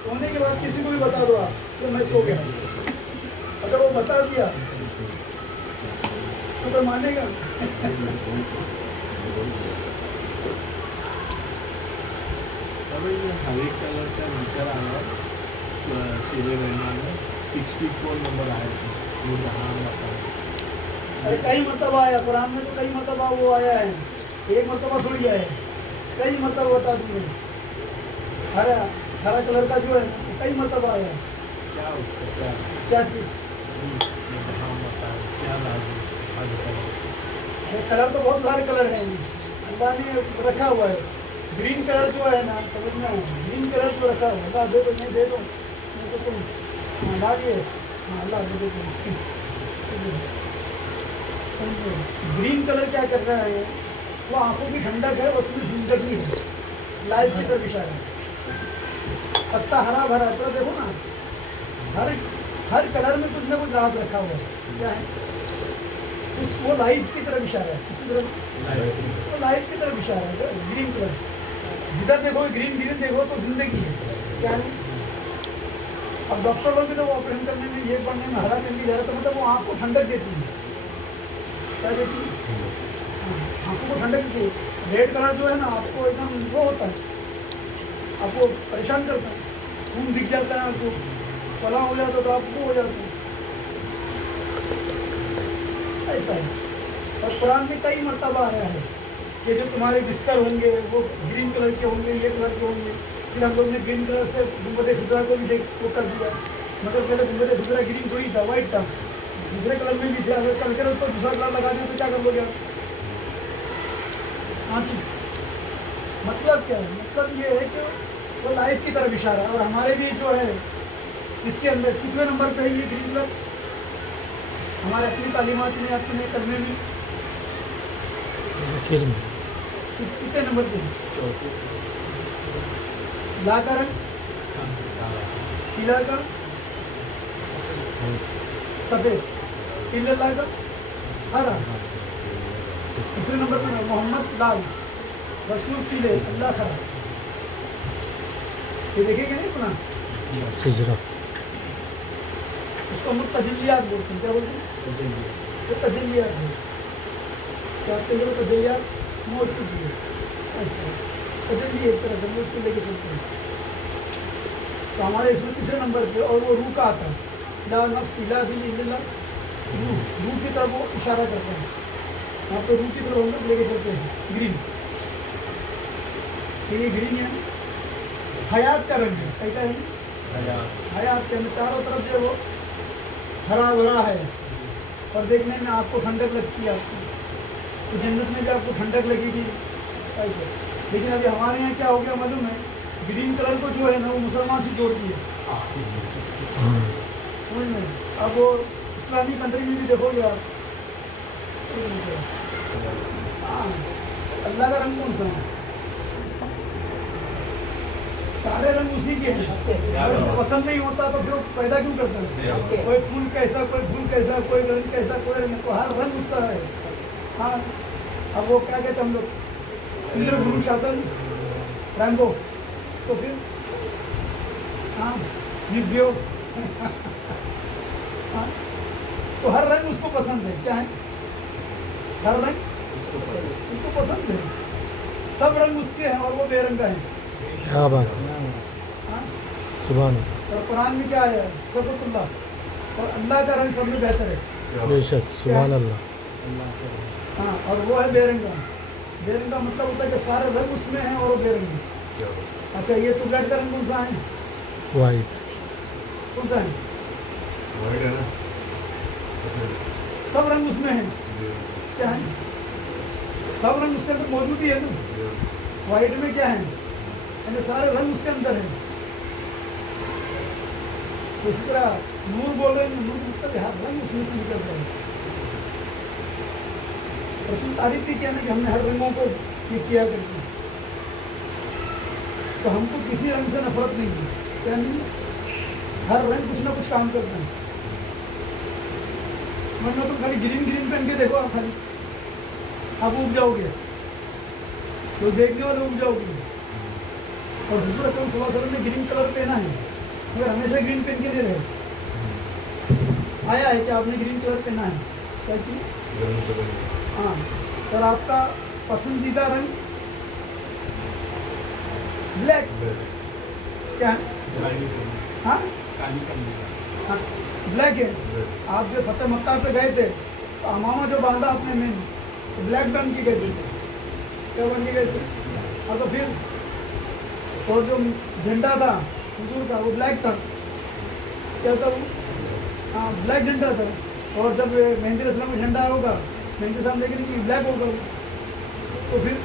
सोने के बाद किसी को भी बता दो आप कि मैं सो गया, अगर वो बता दिया तो कोई मानेगा? हरे कलर का विचार आला सूर्यग्रहणाला 64 नंबर आहे वो जहाँ बताया। अरे कई मरतबा आया कुरान में, तो कई मरतबा वो आया है, एक मरतबा थोड़ी आया है, कई मरतबा बता दिए। हरा हरा कलर का जो है कई मरतबा आया है। क्या उसका क्या क्या चीज़? जहाँ बताया क्या लाजमी कलर तो बहुत सारे कलर हैं अल्लाह ने रखा हुआ है। ग्रीन कलर जो है ना, समझना है, ग्रीन कलर जो रखा हुआ है, अल्लाह दे दो, नहीं दे दो, नहीं तो तुम ला दिए, हाँ अल्लाह दे दो। समझो ग्रीन कलर क्या कर रहा है, वो आंखों की ठंडक है, उसमें जिंदगी है, लाइफ की तरफ इशारा है। पत्ता हरा भरा है, तो देखो ना हर कलर में कुछ ना कुछ राज रखा हुआ है। क्या है उस, वो लाइफ की तरफ इशारा है। किसी तरफ वो लाइफ की तरफ इशारा है। ग्रीन कलर जिधर देखो ग्रीन ग्रीन देखो तो जिंदगी है। क्या है? अब डॉक्टर लोग भी तो वो ऑपरेशन करने में, ये पढ़ने में हरा करके जा रहा, तो मतलब वो आँख को ठंडक देती है। क्या देती है? आँखों को ठंडक देती है। रेड कलर जो है ना, आपको एकदम वो होता है, आपको परेशान करता है, खून दिख जाता है, आपको पला हो जाता है, तो आपको हो जाता है। ऐसा है। और कुरान में कई मरतबा आया है कि जो तुम्हारे बिस्तर होंगे वो ग्रीन कलर के होंगे, ये कलर के होंगे। फिर हम लोग ने ग्रीन कलर से गुंबद खुजरा को भी वो कर दिया, मगर पहले गुंबद खुजरा ग्रीन थोड़ी था, वाइट था, दूसरे कलर में भी थे। अगर कल कर उसको दूसरा कलर लगा दिया तो क्या कर लोगे? हाँ जी, मतलब क्या है? मतलब ये है कि वो लाइफ की तरफ इशारा है। और हमारे भी जो है इसके अंदर कितने नंबर पे है ये ग्रीन कलर? हमारे अपनी तालीमात में, अपने करने में कितने नंबर पे? ला का रंग, पीला का, सफेद, पीले ला का हरा। तीसरे नंबर पर मोहम्मद लाल, रसूल पीले, अल्लाह खरा। ये देखेंगे नहीं अपना सिजरा, उसको हम लोग तजल्लियात बोलते हैं। क्या बोलते हैं? तो तजल्लियात है। क्या तजल्लियात मोड़ चुकी है, ऐसा तजल्ली एक तरह से हम उसको लेके चलते हैं। तो हमारे इसमें तीसरे नंबर पे, और वो रूह का आता है, ला नफ्स ला दिल इल्ला, रूह की तरफ वो इशारा करता है। यहाँ पे रूह की तरफ हम लोग लेके चलते हैं। ग्रीन, ये ग्रीन है, हयात का रंग है। कैसा है? हयात के अंदर चारों तरफ जो वो हरा भरा है, और देखने में आपको ठंडक लगती है। आपको तो जन्नत में भी आपको ठंडक लगेगी ऐसे। लेकिन अभी हमारे यहाँ क्या हो गया मालूम है? ग्रीन कलर को जो है ना, वो मुसलमान से जोड़ दिए। समझ में? अब वो इस्लामी कंट्री में भी देखोगे आप, अल्लाह का रंग कौन सा है? सारे रंग उसी के हैं। अगर उसको पसंद नहीं होता तो फिर पैदा क्यों करता है? कोई फूल कैसा, कोई फूल कैसा, कोई रंग कैसा, कोई रंग, तो हर रंग उसका है। हाँ, अब वो क्या कहते हैं हम लोग, इंद्रधनुष शातल रंगो, तो फिर हाँ निव्यो हाँ, तो हर रंग उसको पसंद है। क्या है? हर रंग उसको पसंद है। सब रंग उसके हैं और वो बेरंगा है। क्या बात है, सुभान अल्लाह। और कुरान में क्या है? सबतुल्लाह, और अल्लाह का रंग सब में बेहतर है। बेशक, सुभान अल्लाह। हाँ, और वो है बेरंगा। बेरंगा मतलब होता है कि सारे रंग उसमें हैं और वो बेरंगी। अच्छा, ये तो ब्लड का रंग कौन सा है? वाइट, कौन सा है? सब रंग उसमें हैं। क्या है? सब रंग उसके अंदर मौजूद ही है ना। वाइट में क्या है? यानी सारे रंग उसके अंदर हैं। तो इसी तरह नूर बोल रहे हैं, नूर मतलब हर रंग उसमें से निकल रहे हैं। रसूल तारीफ भी किया ना कि हमने हर रंगों को ये किया करके, तो हमको किसी रंग से नफरत नहीं है। क्या नहीं? हर रंग कुछ ना कुछ काम करता है। वरना तो खाली ग्रीन ग्रीन पहन के देखो आप, खाली आप उग जाओगे, तो देखने वाले उग जाओगे। और हुजूर अकरम सल्लल्लाहु अलैहि वसल्लम ने ग्रीन कलर पहना है, मगर हमेशा ग्रीन पहन के नहीं रहे। आया है कि आपने ग्रीन कलर पहना है क्या कि हाँ, और आपका पसंदीदा रंग ब्लैक क्या है? हाँ काली कंदी हाँ ब्लैक है। आप जो फतेह मक्का पे गए थे तो अमामा जो बांधा आपने में तो ब्लैक बन के गए थे, क्या बन के गए थे? और तो फिर और जो झंडा था हुजूर का वो ब्लैक था, क्या था वो? हाँ ब्लैक झंडा था। और जब मेहंदी रस्म में झंडा होगा मेहंदी साहब देखेंगे कि ब्लैक होगा, तो फिर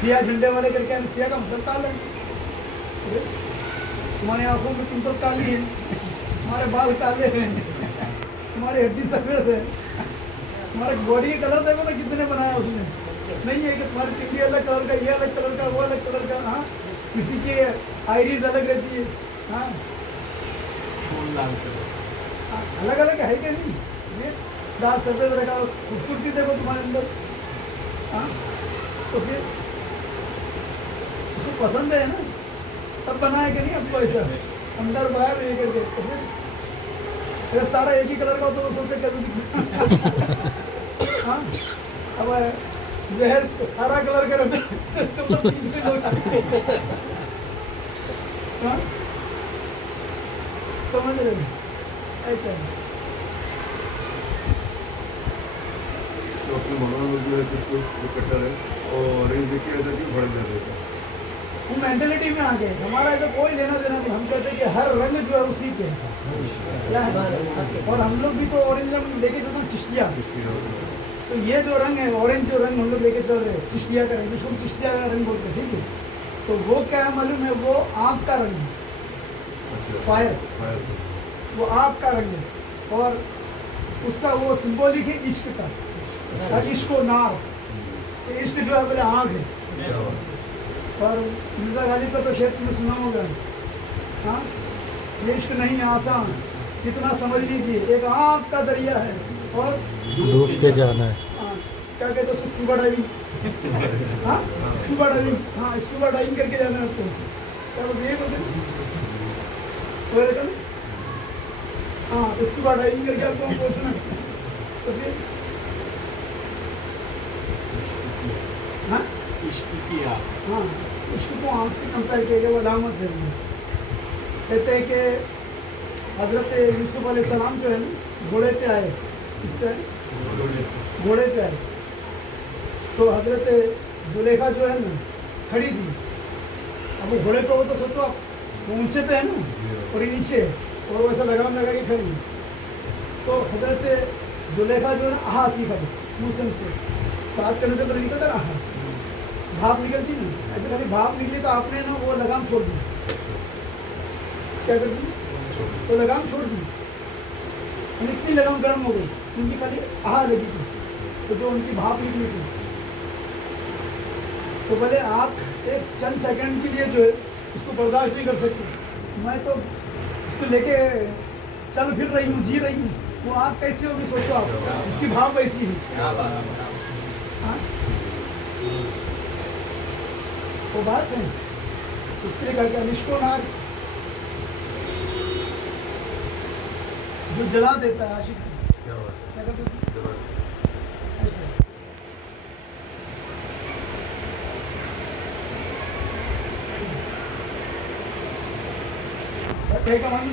सिया झंडे वाले करके हम सिया का मतलब काला है। तुम्हारी आंखों में पिंपल काली है, तुम्हारे बाल काले हैं, तुम्हारी हड्डी सफेद है, तुम्हारे बॉडी का कलर देखो ना कितने बनाया उसने। नहीं है कि तुम्हारी तिल्ली अलग कलर का, ये अलग कलर का, वो अलग कलर का। हाँ किसी की आयरीज अलग रहती है। हाँ अलग अलग है क्या नहीं? ये दाल सफेद रखा, खूबसूरती देखो तुम्हारे अंदर। हाँ तो फिर उसको पसंद है ना, तब बनाया कि नहीं आपको ऐसा अंदर बाहर ये करके। तो फिर अगर सारा एक ही कलर का होता तो सोचे कैसे दिखता। हाँ अब जहर हरा कलर का रहता तो इसके ऊपर तीन लोग हाँ समझ रहे हैं ऐसा है। तो अपने भगवान में जो है कुछ जो कट्टर है और ऑरेंज देखिए ऐसा क्यों भड़क जाता है? वो मेंटेलिटी में आ गए, हमारा ऐसा कोई लेना देना नहीं। हम कहते हैं कि हर रंग जो है उसी के है। क्या है? और हम लोग भी तो ऑरेंज रंग लेके चलते हैं चिश्तिया। तो ये जो रंग है ऑरेंज जो रंग हम लोग लेके चल रहे हैं चिश्तिया का रंग, जिसको चिश्तिया का रंग बोलते हैं, ठीक है? तो वो क्या है मालूम है? वो आँख का रंग है, फायर, वो आँख का रंग है। और उसका वो सिंबॉलिक है इश्क का, इश्क और नार। इश्क जो है पहले आँख है। और मिर्जा गालिब का तो शेर तुमने सुना होगा, हाँ ये इश्क नहीं आसान कितना समझ लीजिए, एक आँख का दरिया है और डूब के जाना है। हाँ क्या कहते हैं स्कूबा डाइविंग। हाँ स्कूबा डाइविंग, हाँ स्कूबा डाइविंग करके जाना है आपको। क्या बोलते हैं हाँ स्कूबा डाइविंग करके आपको पहुँचना है। तो फिर हाँ इश्क किया। हाँ उसको तो आँख से कंपेयर किया गया, वो अलामत है। कहते हैं कि हजरत यूसुफ अलैहिस्सलाम जो है ना घोड़े पे आए, किस पे आए? घोड़े पे आए। तो हजरत जुलेखा जो है ना खड़ी थी। अब वो घोड़े पे हो तो सोचो आप, वो ऊंचे पे है ना और ये नीचे और वैसा लगाम लगा के खड़ी। तो हजरत जुलेखा जो है ना आहा की खड़ी मुँह से बात करने से पहले निकलता रहा, भाप निकलती ना, ऐसे खाली भाप निकली तो आपने ना वो लगाम छोड़ दी। क्या कर दी? तो लगाम छोड़ दी। इतनी लगाम गर्म हो गई, उनकी खाली आह लगी थी, तो जो उनकी भाप निकली थी। तो भले आप एक चंद सेकंड के लिए जो है उसको बर्दाश्त नहीं कर सकते। मैं तो इसको लेके चल फिर रही हूँ, जी रही हूँ, वो आग कैसी होगी सोचो आप, जिसकी भाप वैसी है। हाँ वो बात है। उसके लिए कहा कि अनिष्को नाग जो जला देता है आशिक को। क्या बात क्या कहते हैं? है? ऐसे। कहेगा हम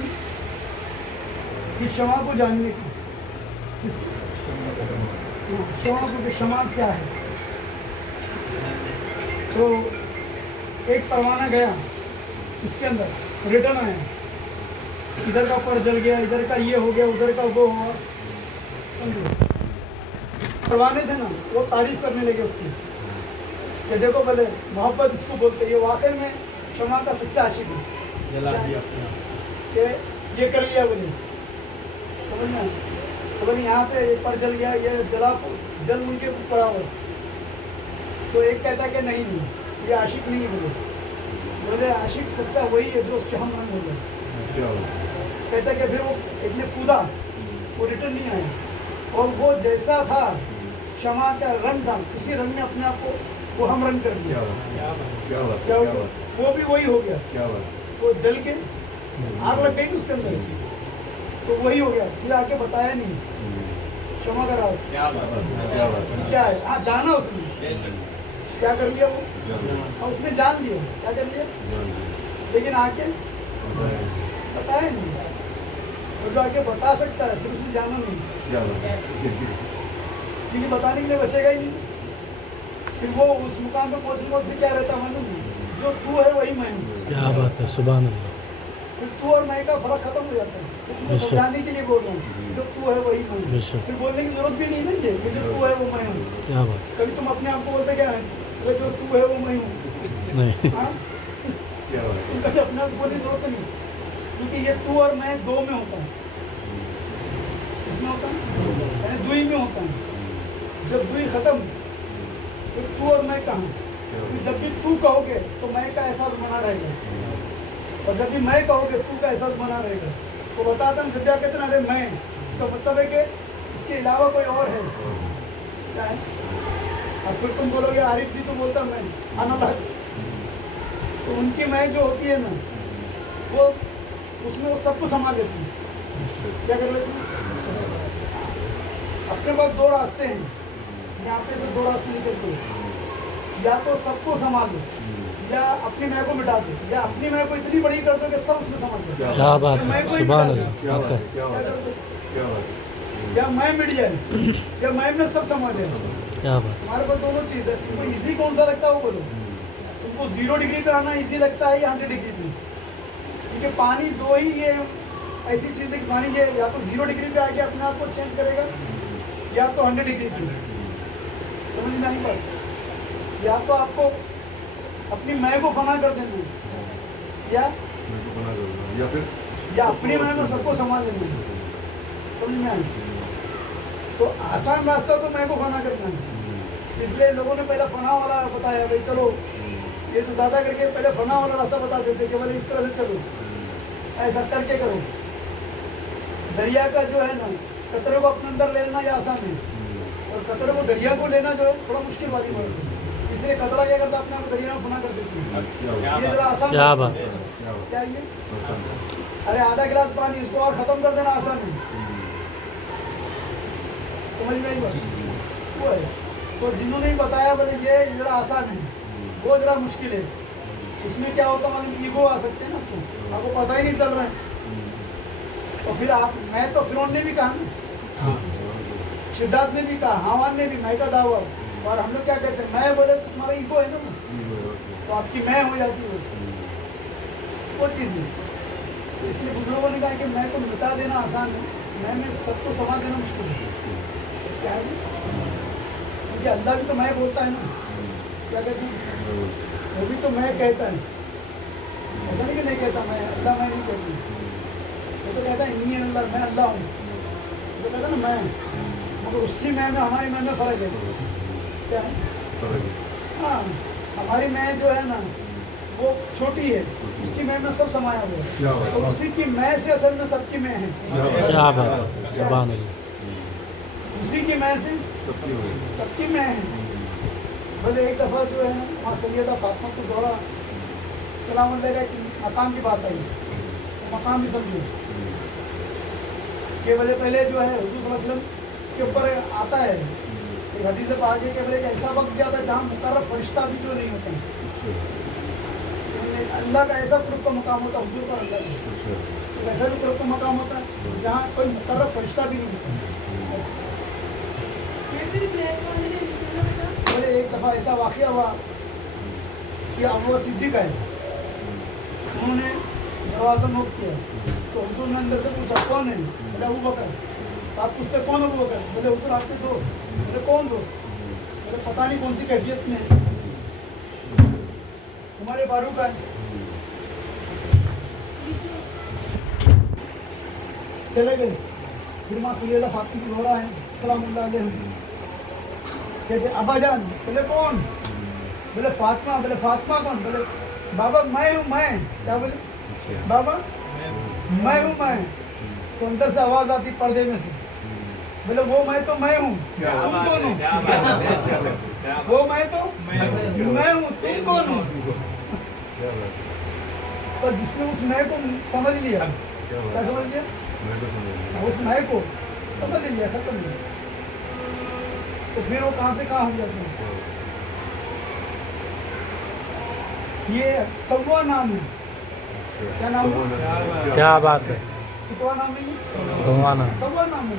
कि क्षमा को जानने की, किसको? हाँ, क्षमा को कि क्षमा क्या है। तो एक परवाना गया, उसके अंदर रिटर्न आया, इधर का पर जल गया, इधर का ये हो गया, उधर का वो हुआ। समझो परवाने थे ना, वो तारीफ करने लगे उसकी कि देखो भले मोहब्बत इसको बोलते, ये वाकई में क्षमा का सच्चा आशिक है। जला दिया अपना। कि ये कर लिया बोले, समझ में? तो बोले यहाँ पे एक पर जल गया, ये जल उनके ऊपर पड़ा हुआ। तो एक कहता कि नहीं ये आशिक नहीं बोले। बोले आशिक सच्चा वही है जो उसके हम रंग हो गए। क्या हुआ? कहता कि फिर वो एक ने कूदा, वो रिटर्न नहीं आया, और वो जैसा था क्षमा का रंग था, उसी रंग में अपने आप को वो हम रंग कर दिया। क्या बात क्या बात क्या क्या हुआ? बात वो भी वही हो गया, क्या बात वो जल के आग लग गई ना उसके अंदर, तो वही हो गया। फिर आके बताया नहीं क्षमा का राज क्या बात है, क्या बात क्या है। हाँ जाना उसने, क्या कर लिया वो, हाँ, उसने जान लिया क्या कर लिया, लेकिन आके बताया नहीं। और जो आके बता सकता है फिर उसने जाना नहीं, क्या बात क्योंकि बताने के लिए बचेगा ही नहीं। फिर वो उस मुकाम पे पहुंचने के बाद फिर क्या रहता मालूम है? जो तू है वही मैं हूँ। क्या बात है, सुभान अल्लाह। फिर तू और मैं का फर्क खत्म हो जाता है। तो मैं बेशक। समझाने के लिए बोल रहा हूँ, जो तू है वही मैं हूँ। बेशक। फिर बोलने की जरूरत भी नहीं ना ये कि जो तू है वो मैं हूँ। क्या बात, कभी तुम अपने आप को बोलते क्या है, अरे जो तू है वो मैं हूँ। नहीं हाँ? क्या बात तुम कभी अपने आप को बोलने की जरूरत नहीं, क्योंकि ये तू और मैं दो में होता है। इसमें होता है यानी दुई में होता है। जब दुई खत्म फिर तू और मैं कहाँ? फिर जब भी तू कहोगे तो मैं का एहसास बना रहेगा, और जब भी मैं कहोगे तू का एहसास बना रहेगा। तो बताता हूँ जब कहते ना अरे मैं, इसका मतलब है कि इसके अलावा कोई और है। क्या है? और फिर तुम बोलोगे आरिफ जी तो बोलता मैं अनलग, तो उनकी मैं जो होती है ना वो उसमें वो सबको संभाल लेती है। क्या कर लेती है? अपने पास दो रास्ते हैं, यहाँ पे से दो रास्ते निकलते हैं, या तो सबको संभाल दो, या अपनी मैं को मिटा दो, या अपनी मैं को इतनी बड़ी कर दो कि सब उसमें समझ लो। क्या बात फिर मैं है, को ही सुभान मिटा दो। अल्लाह। क्या बात वाकई क्या क्या बात कर दो? क्या बात या मैं मिट जाए, या मैं में सब समझ जाए। क्या बात, तुम्हारे पास दोनों चीज़ है। तुमको इजी कौन सा लगता है वो बोलो। तुमको 0 डिग्री पे आना इजी लगता है या 100 डिग्री पे? क्योंकि पानी दो ही ये ऐसी चीज़ है कि पानी ये या तो 0 डिग्री पे आके अपने आप को चेंज करेगा, या तो 100 डिग्री पे। समझ में आई बात? या तो आपको अपनी मैं को फना कर देना है, या मैं को बना दूंगा या फिर या अपनी मैं को सबको संभाल लेना है। समझ में आई? तो आसान रास्ता तो मैं को फना करना है। इसलिए लोगों ने पहला फना वाला बताया, भाई चलो ये तो ज़्यादा करके पहले फना वाला रास्ता बता देते कि बोले इस तरह से चलो, ऐसा करके करो। दरिया का जो है ना कतरे को अपने अंदर लेना ये आसान है, और कतरे को दरिया को लेना जो है थोड़ा मुश्किल वाली बात है। इसलिए कतरा क्या करता है अपने आप को दरिया में फना कर देती है। क्या ये जरा आसान क्या रास्ता बात है। है। क्या बात क्या ये? आसान अरे आधा गिलास पानी इसको और खत्म कर देना आसान है। समझ में आई बात? वो है। तो जिन्होंने बताया बोले ये जरा आसान है, वो जरा मुश्किल है। इसमें क्या होता है, ईगो आ सकते हैं ना, आपको पता ही नहीं चल रहा है। तो फिर आप मैं तो फिरौन ने भी कहा ना, सिद्धार्थ ने भी कहा, हवान ने भी मैं का दावा। और हम लोग क्या कहते हैं, मैं बोले तो तुम्हारा ईगो है ना, तो आपकी मैं हो जाती है वो चीज़ है। इसलिए बुजुर्गों ने कहा कि मैं को मिटा देना आसान है, मैं में सबको समा देना मुश्किल है। क्या है? क्योंकि अल्लाह भी तो मैं बोलता है ना, क्या कहते हैं, वो भी तो मैं कहता है। ऐसा नहीं कि नहीं कहता मैं, अल्लाह मैं नहीं कहती, वो तो कहता है नहीं है अल्लाह, मैं अल्लाह हूँ। तो कहता है ना मैं, मगर उसकी मैं में हमारी मैं में फ़र्क है। क्या है? हाँ, हमारी मैं जो है ना वो छोटी है, उसकी मैं में सब समाया हुआ क्या है। बात तो उसी की मैं से असल में सबकी मैं है। क्या बात है, सुभान अल्लाह। उसी की मैं से सबकी मैं है। भले एक दफ़ा जो है ना वहाँ सैयदा फातिमा को दौरा सलाम अलैहा की मकाम की बात आई, तो मकाम भी समझो कि भले पहले जो है हुजूर सल्लल्लाहु अलैहि वसल्लम के ऊपर आता है एक हदीस से आगे के भले ऐसा वक्त जाता है जहाँ मुकर्रब फरिश्ता भी जो नहीं होते हैं। अल्लाह का ऐसा कुर्ब का मकाम होता है, हुजूर का अल्लाह का तो ऐसा भी कुर्ब का मकाम होता है जहाँ कोई मुकर्रब फरिश्ता भी नहीं होता। बोले एक दफ़ा ऐसा वाक़या हुआ कि अबू बकर सिद्दीक़ है, उन्होंने दरवाज़ा नोक किया, तो हुजूर ने अंदर से पूछा कौन है? बोले अबू बकर। तो आप पूछते कौन अबू बकर? बोले हुजूर आपके दोस्त। बोले कौन दोस्त? बोले पता नहीं कौन सी कैफियत में है, तुम्हारे फारूक है। चले गए। फिर माँ सैयदा फातिमा की घोड़ा है सलामुल्लाह अलैहा, कहते अब्बा जान। बोले कौन? बोले फातिमा। बोले फातिमा कौन? बोले बाबा मैं हूँ मैं। क्या बोले? बाबा मैं हूँ मैं। तो अंदर से आवाज़ आती पर्दे में से, बोले वो मैं तो मैं हूँ, तुम दोनों। वो मैं तो मैं हूँ, तुम कौन हो? क्या बात है, पर जिसने उस मैं को समझ लिया, क्या क्या बात समझ लिया? है, मैं तो समझ गया। उस मैं को समझ लिया, खत्म नहीं। तो फिर वो कहाँ से कहाँ हो जाते हैं। ये सवा नाम है। क्या नाम है? क्या बात है, कितवा नाम है ये? सुहाना। सवा नाम है।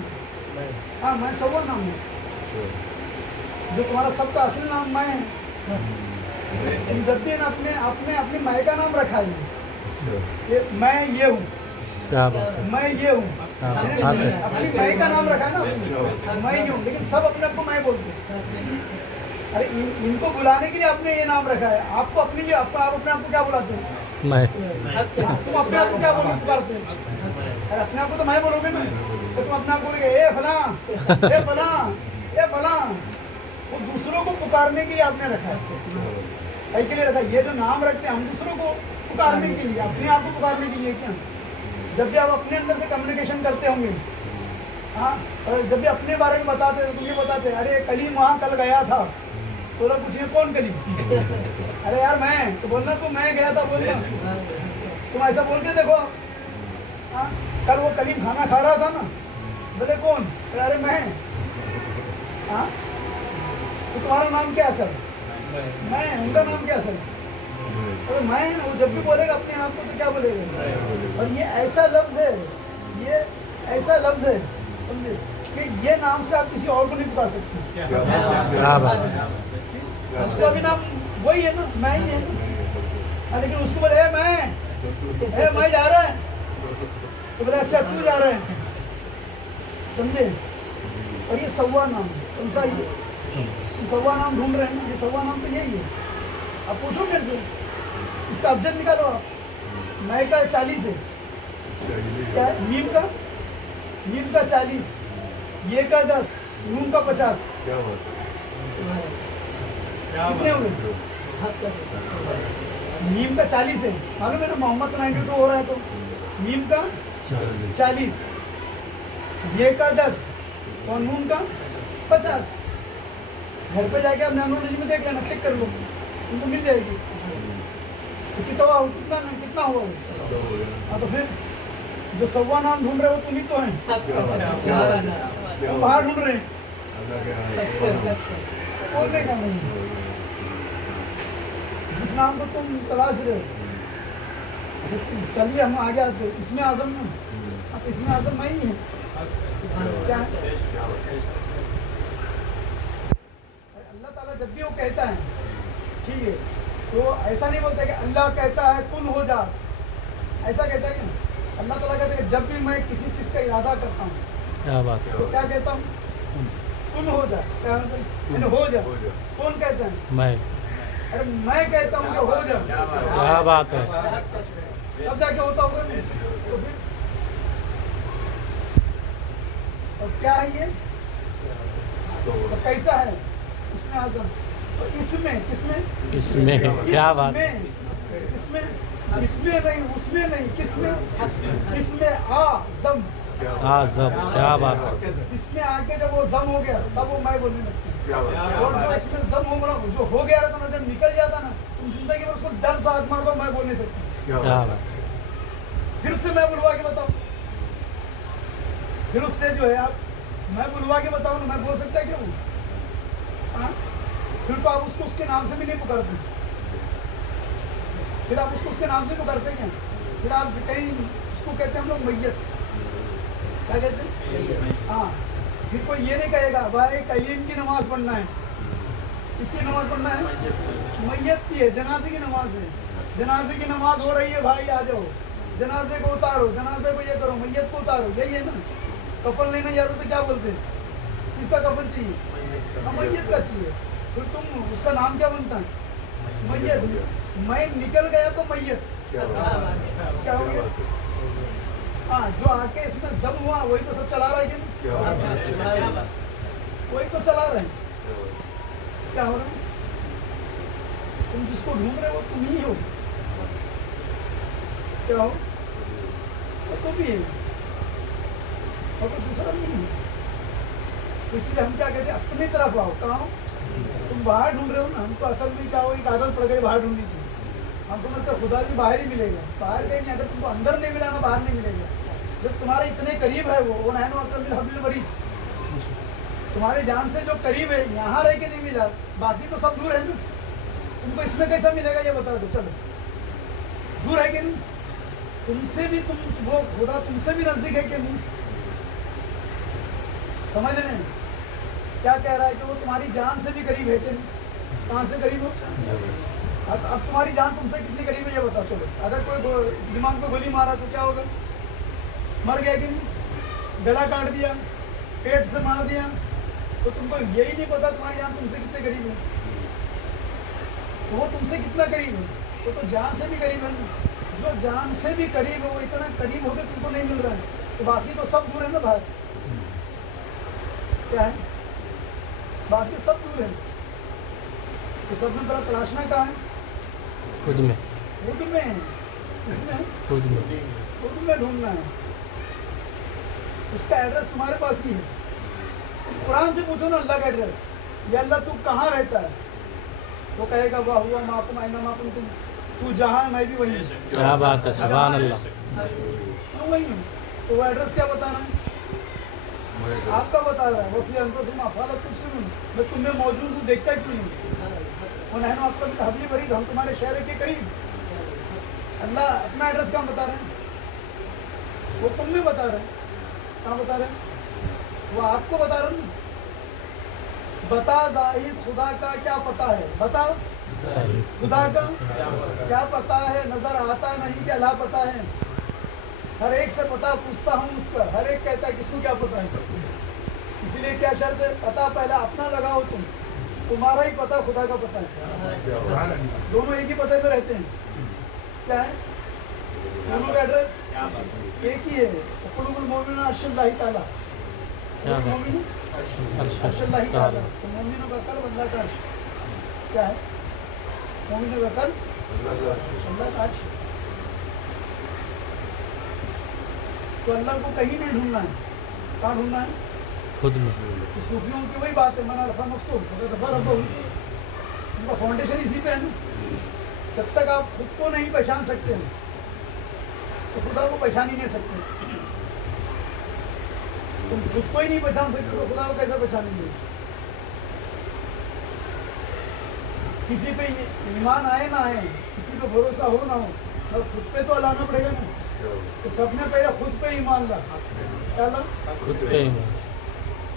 हाँ, मैं सवा नाम है। जो तुम्हारा सबका असल नाम मैं है। तुम जब भी ना अपने अपनी माई का नाम रखा है, ये मैं ये हूँ, क्या बात है, मैं ये हूँ। हाँ, यानी बात है। अपनी माई का नाम रखा है ना अपने, मैं ही हूँ, लेकिन सब अपने आप को मैं बोलते हैं। अरे इनको बुलाने के लिए आपने ये नाम रखा है। आपको अपनी जो आप अपने आप को क्या बुलाते हैं? मैं तुम अपने आप को क्या बोलोगे, पुकारते हैं? अरे अपने आप को तो मैं बोलोगे ना, तो तुम अपने आप बोलोगे ए फला, ए फला, ए फला। वो दूसरों को पुकारने के लिए आपने रखा है। कई के लिए रखा है। ये जो नाम रखते हैं हम दूसरों को पुकारने के लिए, अपने आप को पुकारने के लिए क्या? जब भी आप अपने अंदर से कम्युनिकेशन करते होंगे, हाँ, और जब भी अपने बारे में बताते तो तुम ये बताते अरे कलीम वहाँ कल गया था, तो लोग पूछिए कौन कलीम? अरे यार मैं, तो बोलना तो मैं गया था, बोलना। तुम ऐसा बोल के देखो, हाँ, कल वो कलीम खाना खा रहा था ना, बोले कौन? अरे मैं। हाँ, तो तुम्हारा नाम क्या है सर? मैं। उनका नाम क्या है सर? अरे मैं ना, वो जब भी बोलेगा अपने आप को तो क्या बोलेगा? और ये ऐसा लफ्ज है, ये ऐसा लफ्ज है, समझे, कि ये नाम से आप किसी और को नहीं पुकार सकते। क्या बात है, उसका भी नाम वही है ना, मैं ही है ना। लेकिन उसको बोले ए मैं जा रहा है, तो बोले अच्छा तू जा रहा है, समझे। और ये सवा नाम है, कौन सा? ये तुम सवा नाम ढूंढ रहे हैं ना, ये सवा नाम तो यही है। अब पूछो मेरे से, इसका अब्जद निकालो आप। मैं का 40 है, क्या है? मीम का 40, ये का 10, नून का 50, क्या बात है, कितने हुए? मीम का 40 है, मालूम है ना, मोहम्मद 92 हो रहा है, तो मीम का 40, ये का 10 और नून का 50। घर पे जाके आप न्यूमरोलॉजी में देख लेना, चेक कर लो, तुमको मिल जाएगी। तो कितना हुआ? कितना हुआ? हाँ, तो फिर जो सवा नाम ढूंढ रहे हो तुम ही तो हैं। तुम बाहर ढूंढ रहे हैं, बोलने का नहीं। जिस नाम को तुम तलाश रहे हो, चलिए हम आगे आते हैं। इसमें आजम में, अब इसमें आजम मैं ही है, क्या है? अल्लाह ताला जब भी वो कहता है, ठीक है, तो ऐसा नहीं बोलता कि अल्लाह कहता है कुन हो जा, ऐसा कहता है कि अल्लाह ताला कहता है कि जब भी मैं किसी चीज़ का इरादा करता हूँ, क्या बात है, तो क्या कहता हूँ? कुन हो जा, क्या यानी हो जा। कौन कहता है? मैं। अरे मैं कहता हूँ कि हो जा, क्या बात है, तब जाके होता होगा। तो फिर और क्या है ये? तो कैसा है? इसमें आजम, तो इसमें किसमें? इसमें क्या बात है, इसमें नहीं, उसमें नहीं, किसमें? इसमें आजम, आजम, क्या बात है, इसमें आके जब वो जम हो गया तब वो मैं बोलने लगती है। क्या बात है, और जो इसमें जम हो गया, जो हो गया रहता ना, जब निकल जाता ना, तुम जिंदगी में उसको डर से हाथ मार दो, मैं बोल नहीं सकती। क्या क्या बात बात है, फिर उससे मैं बुलवा के बताऊं, फिर उससे जो है आप मैं बुलवा के बताऊं ना, मैं बोल सकता है क्यों? हाँ, फिर तो आप उसको उसके नाम से भी नहीं पुकारते, फिर आप उसको उसके नाम से पुकारते क्या? फिर आप कहीं उसको कहते हैं हम लोग मैयत, क्या कहते हैं? हाँ, फिर कोई ये नहीं कहेगा भाई कलीम की नमाज पढ़ना है। किसकी नमाज पढ़ना है? मैयत की है, जनाजे की नमाज है। जनाजे की नमाज हो रही है, भाई आ जाओ, जनाजे को उतारो, जनाजे को ये करो, मैयत को उतारो, यही है ना। कफन लेना याद हो तो क्या बोलते हैं? किसका कफन चाहिए? मैयत का चाहिए। फिर तुम उसका नाम क्या बनता है? मैयत। मैं निकल गया तो मैयत क्या हो गया? हाँ, जो आके इसमें जम हुआ वही तो सब चला रहा है कि नहीं? वही तो चला रहे हैं। क्या हो रहा है? तुम जिसको ढूंढ रहे हो तुम ही हो। क्या हो? वो तो भी है, और तो दूसरा नहीं है। तो इसलिए हम क्या कहते हैं? अपनी तरफ आओ। कहाँ हो? तुम बाहर ढूंढ रहे हो ना, हमको असल में क्या हो, एक आदत पड़ गई बाहर ढूंढने की। हमको मतलब खुदा भी बाहर ही मिलेगा, बाहर कहीं नहीं। अगर तुमको अंदर नहीं मिला ना, बाहर नहीं मिलेगा। जब तुम्हारे इतने करीब है वो नैनो अकल हबील बरी, तुम्हारे जान से जो करीब है, यहाँ रह के नहीं मिला, बाकी तो सब दूर है ना। तुमको इसमें कैसा मिलेगा ये बता दो। चलो, दूर है कि नहीं? तुमसे भी वो खुदा तुमसे भी नजदीक है कि नहीं? समझ रहे हैं क्या कह रहा है? कि वो तुम्हारी जान से भी करीब है कि नहीं? कहाँ से करीब हो? अब तुम्हारी जान तुमसे कितनी करीब है ये बताओ। चलो, अगर कोई दिमाग पे गोली मारा तो क्या होगा? मर गया कि नहीं? गला काट दिया, पेट से मार दिया, तो तुमको यही नहीं पता तुम्हारी जान तुमसे कितने करीब है। तो वो तुमसे कितना करीब है? तो जान से भी करीब है ना। जो जान से भी करीब है वो इतना करीब होकर तुमको नहीं मिल रहा है, तो बाकी तो सब दूर है ना बाहर। क्या है? बाकी सब दूर है। तो सब में बड़ा तलाशना कहाँ है? खुद में, खुद में है। इसमें खुद में। खुद में ढूंढना है। उसका एड्रेस तुम्हारे पास ही है। तुम कुरान से पूछो ना अल्लाह का एड्रेस, ये अल्लाह तू कहाँ रहता है? वो कहेगा वाह हुआ माकुम आइना माकुम, तू जहाँ मैं भी वही हूँ। क्या बात है, सुभान अल्लाह। मैं वही हूँ। तो वो एड्रेस क्या बता रहा है? आपका बता रहा है। वो फिर अंतर से माफाला तुम सुनो, मैं तुम्हें मौजूद हूँ, देखता ही क्यों नहीं? वो नहनो आपका हबली बरीद, हम तुम्हारे शहर के करीब। अल्लाह अपना एड्रेस कहाँ बता रहे हैं? वो तुम में बता रहे हैं। कहाँ बता रहे हैं? वो आपको बता रहे हैं। बता जाहिद खुदा का क्या पता है? बताओ खुदा का क्या पता है? नजर आता नहीं क्या लापता है? हर एक से पता पूछता हूँ उसका, हर एक कहता है किसको क्या पता है। इसीलिए क्या शर्त है? पता पहला अपना लगाओ तुम, तुम्हारा ही पता खुदा का पता है। दोनों एक ही पते पे रहते हैं। क्या है दोनों का एड्रेस? एक ही है। कुलुल मोमिन अर्शल्लाहि ताला, मोमिन अर्शल्लाहि ताला। तो मोमिनों का कल्ब अल्लाह का अर्श। क्या है? मोमिनों का कल्ब अल्लाह का अर्श। तो अल्लाह को कहीं नहीं ढूंढना है। कहाँ ढूंढना है? खुद में। तो सूफियों की वही बात है, मना रफा नफ्सो दफा रब्बहू। उनका फाउंडेशन इसी पे है ना। जब तक आप खुद को नहीं पहचान सकते हैं तो खुदा को पहचान ही नहीं सकते। तुम खुद को ही नहीं पहचान सकते तो खुदा को कैसे पहचानेंगे? किसी पे ईमान आए ना आए, किसी पे भरोसा हो ना हो, मतलब खुद पे तो लाना पड़ेगा ना। तो सबने पहले खुद पे ईमान ला। क्या ला? खुद पे ईमान।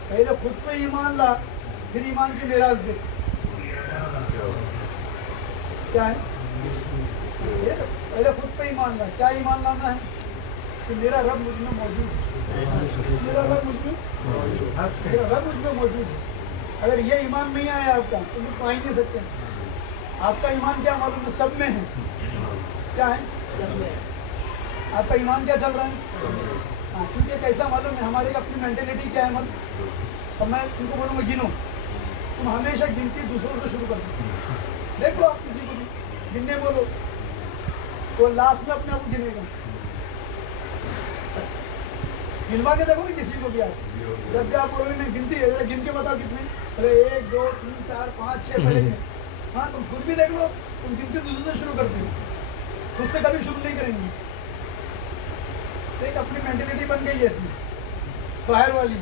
पहले खुद पे ईमान ला, फिर ईमान की मेराज दे। क्या है? पहले खुद पे ईमान ला। क्या ईमान लाना है? कि मेरा रब मुझ में मौजूद है। मेरा रब मुझ में मौजूद है। अगर ये ईमान नहीं आया आपका तो मुझ पा ही नहीं सकते। आपका ईमान क्या मालूम है? सब में है। क्या है? आपका ईमान क्या चल रहा है? हाँ, क्योंकि कैसा मालूम है हमारे अपनी मेंटेलिटी क्या है? मतलब और मैं तुमको बोलूँगा गिनो, तुम हमेशा गिनती दूसरों से शुरू कर दो। देख लो आप किसी को भी गिनने बोलो तो लास्ट में अपने आप को गिनेगा। गिनवा के देखो ना किसी को भी आप, जब भी आप बोलोगे नहीं गिनती है, जरा गिन के बताओ कितने। अरे 1 2 3 4 5 6 पहले गिने। हाँ, तुम खुद भी देख लो, तुम गिनती दूसरे से शुरू करते हो, खुद से कभी शुरू नहीं करेंगे। एक अपनी मेंटेलिटी बन गई ऐसी बाहर वाली,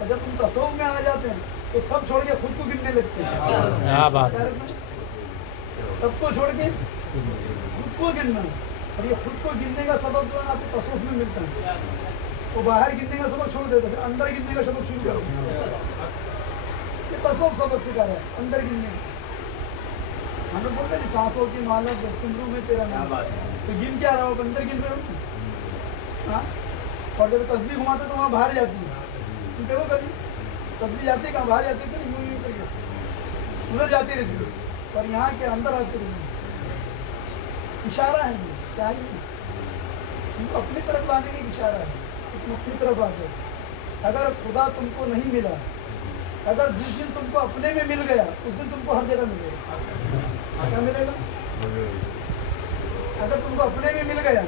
और जब तुम तसव्वुफ में आ जाते हैं तो सब छोड़ के खुद को गिनने लगते हैं। क्या बात है। सबको छोड़ के खुद को गिनना। और ये खुद को गिनने का सबक जो है आपको तसव्वुफ में मिलता है। वो बाहर गिनने का सबक छोड़ देते हैं, अंदर गिनने का सबक शुरू करो। ये तसव्वुफ सबक सिखा रहा है, अंदर गिनने। हम लोग बोलते हैं सांसों की माला सिमरू में तेरा नाम, तो गिन क्या रहा हो? अंदर गिन रहे हो। हाँ, और जब तस्बीह घुमाते तो वहाँ बाहर जाती है। तुम देखो कभी तस्बीह जाती है कहाँ? बाहर जाती है, यूँ यूँ करके उधर जाती रहती है, और यहाँ के अंदर आती रहती है। इशारा है ये, क्या है? तुमको अपनी तरफ लाने का इशारा है, तुम अपनी तरफ आ जाओ। अगर खुदा तुमको नहीं मिला, अगर जिस दिन तुमको अपने में मिल गया उस दिन तुमको हर जगह मिलेगा। क्या मिलेगा? अगर तुमको अपने में मिल गया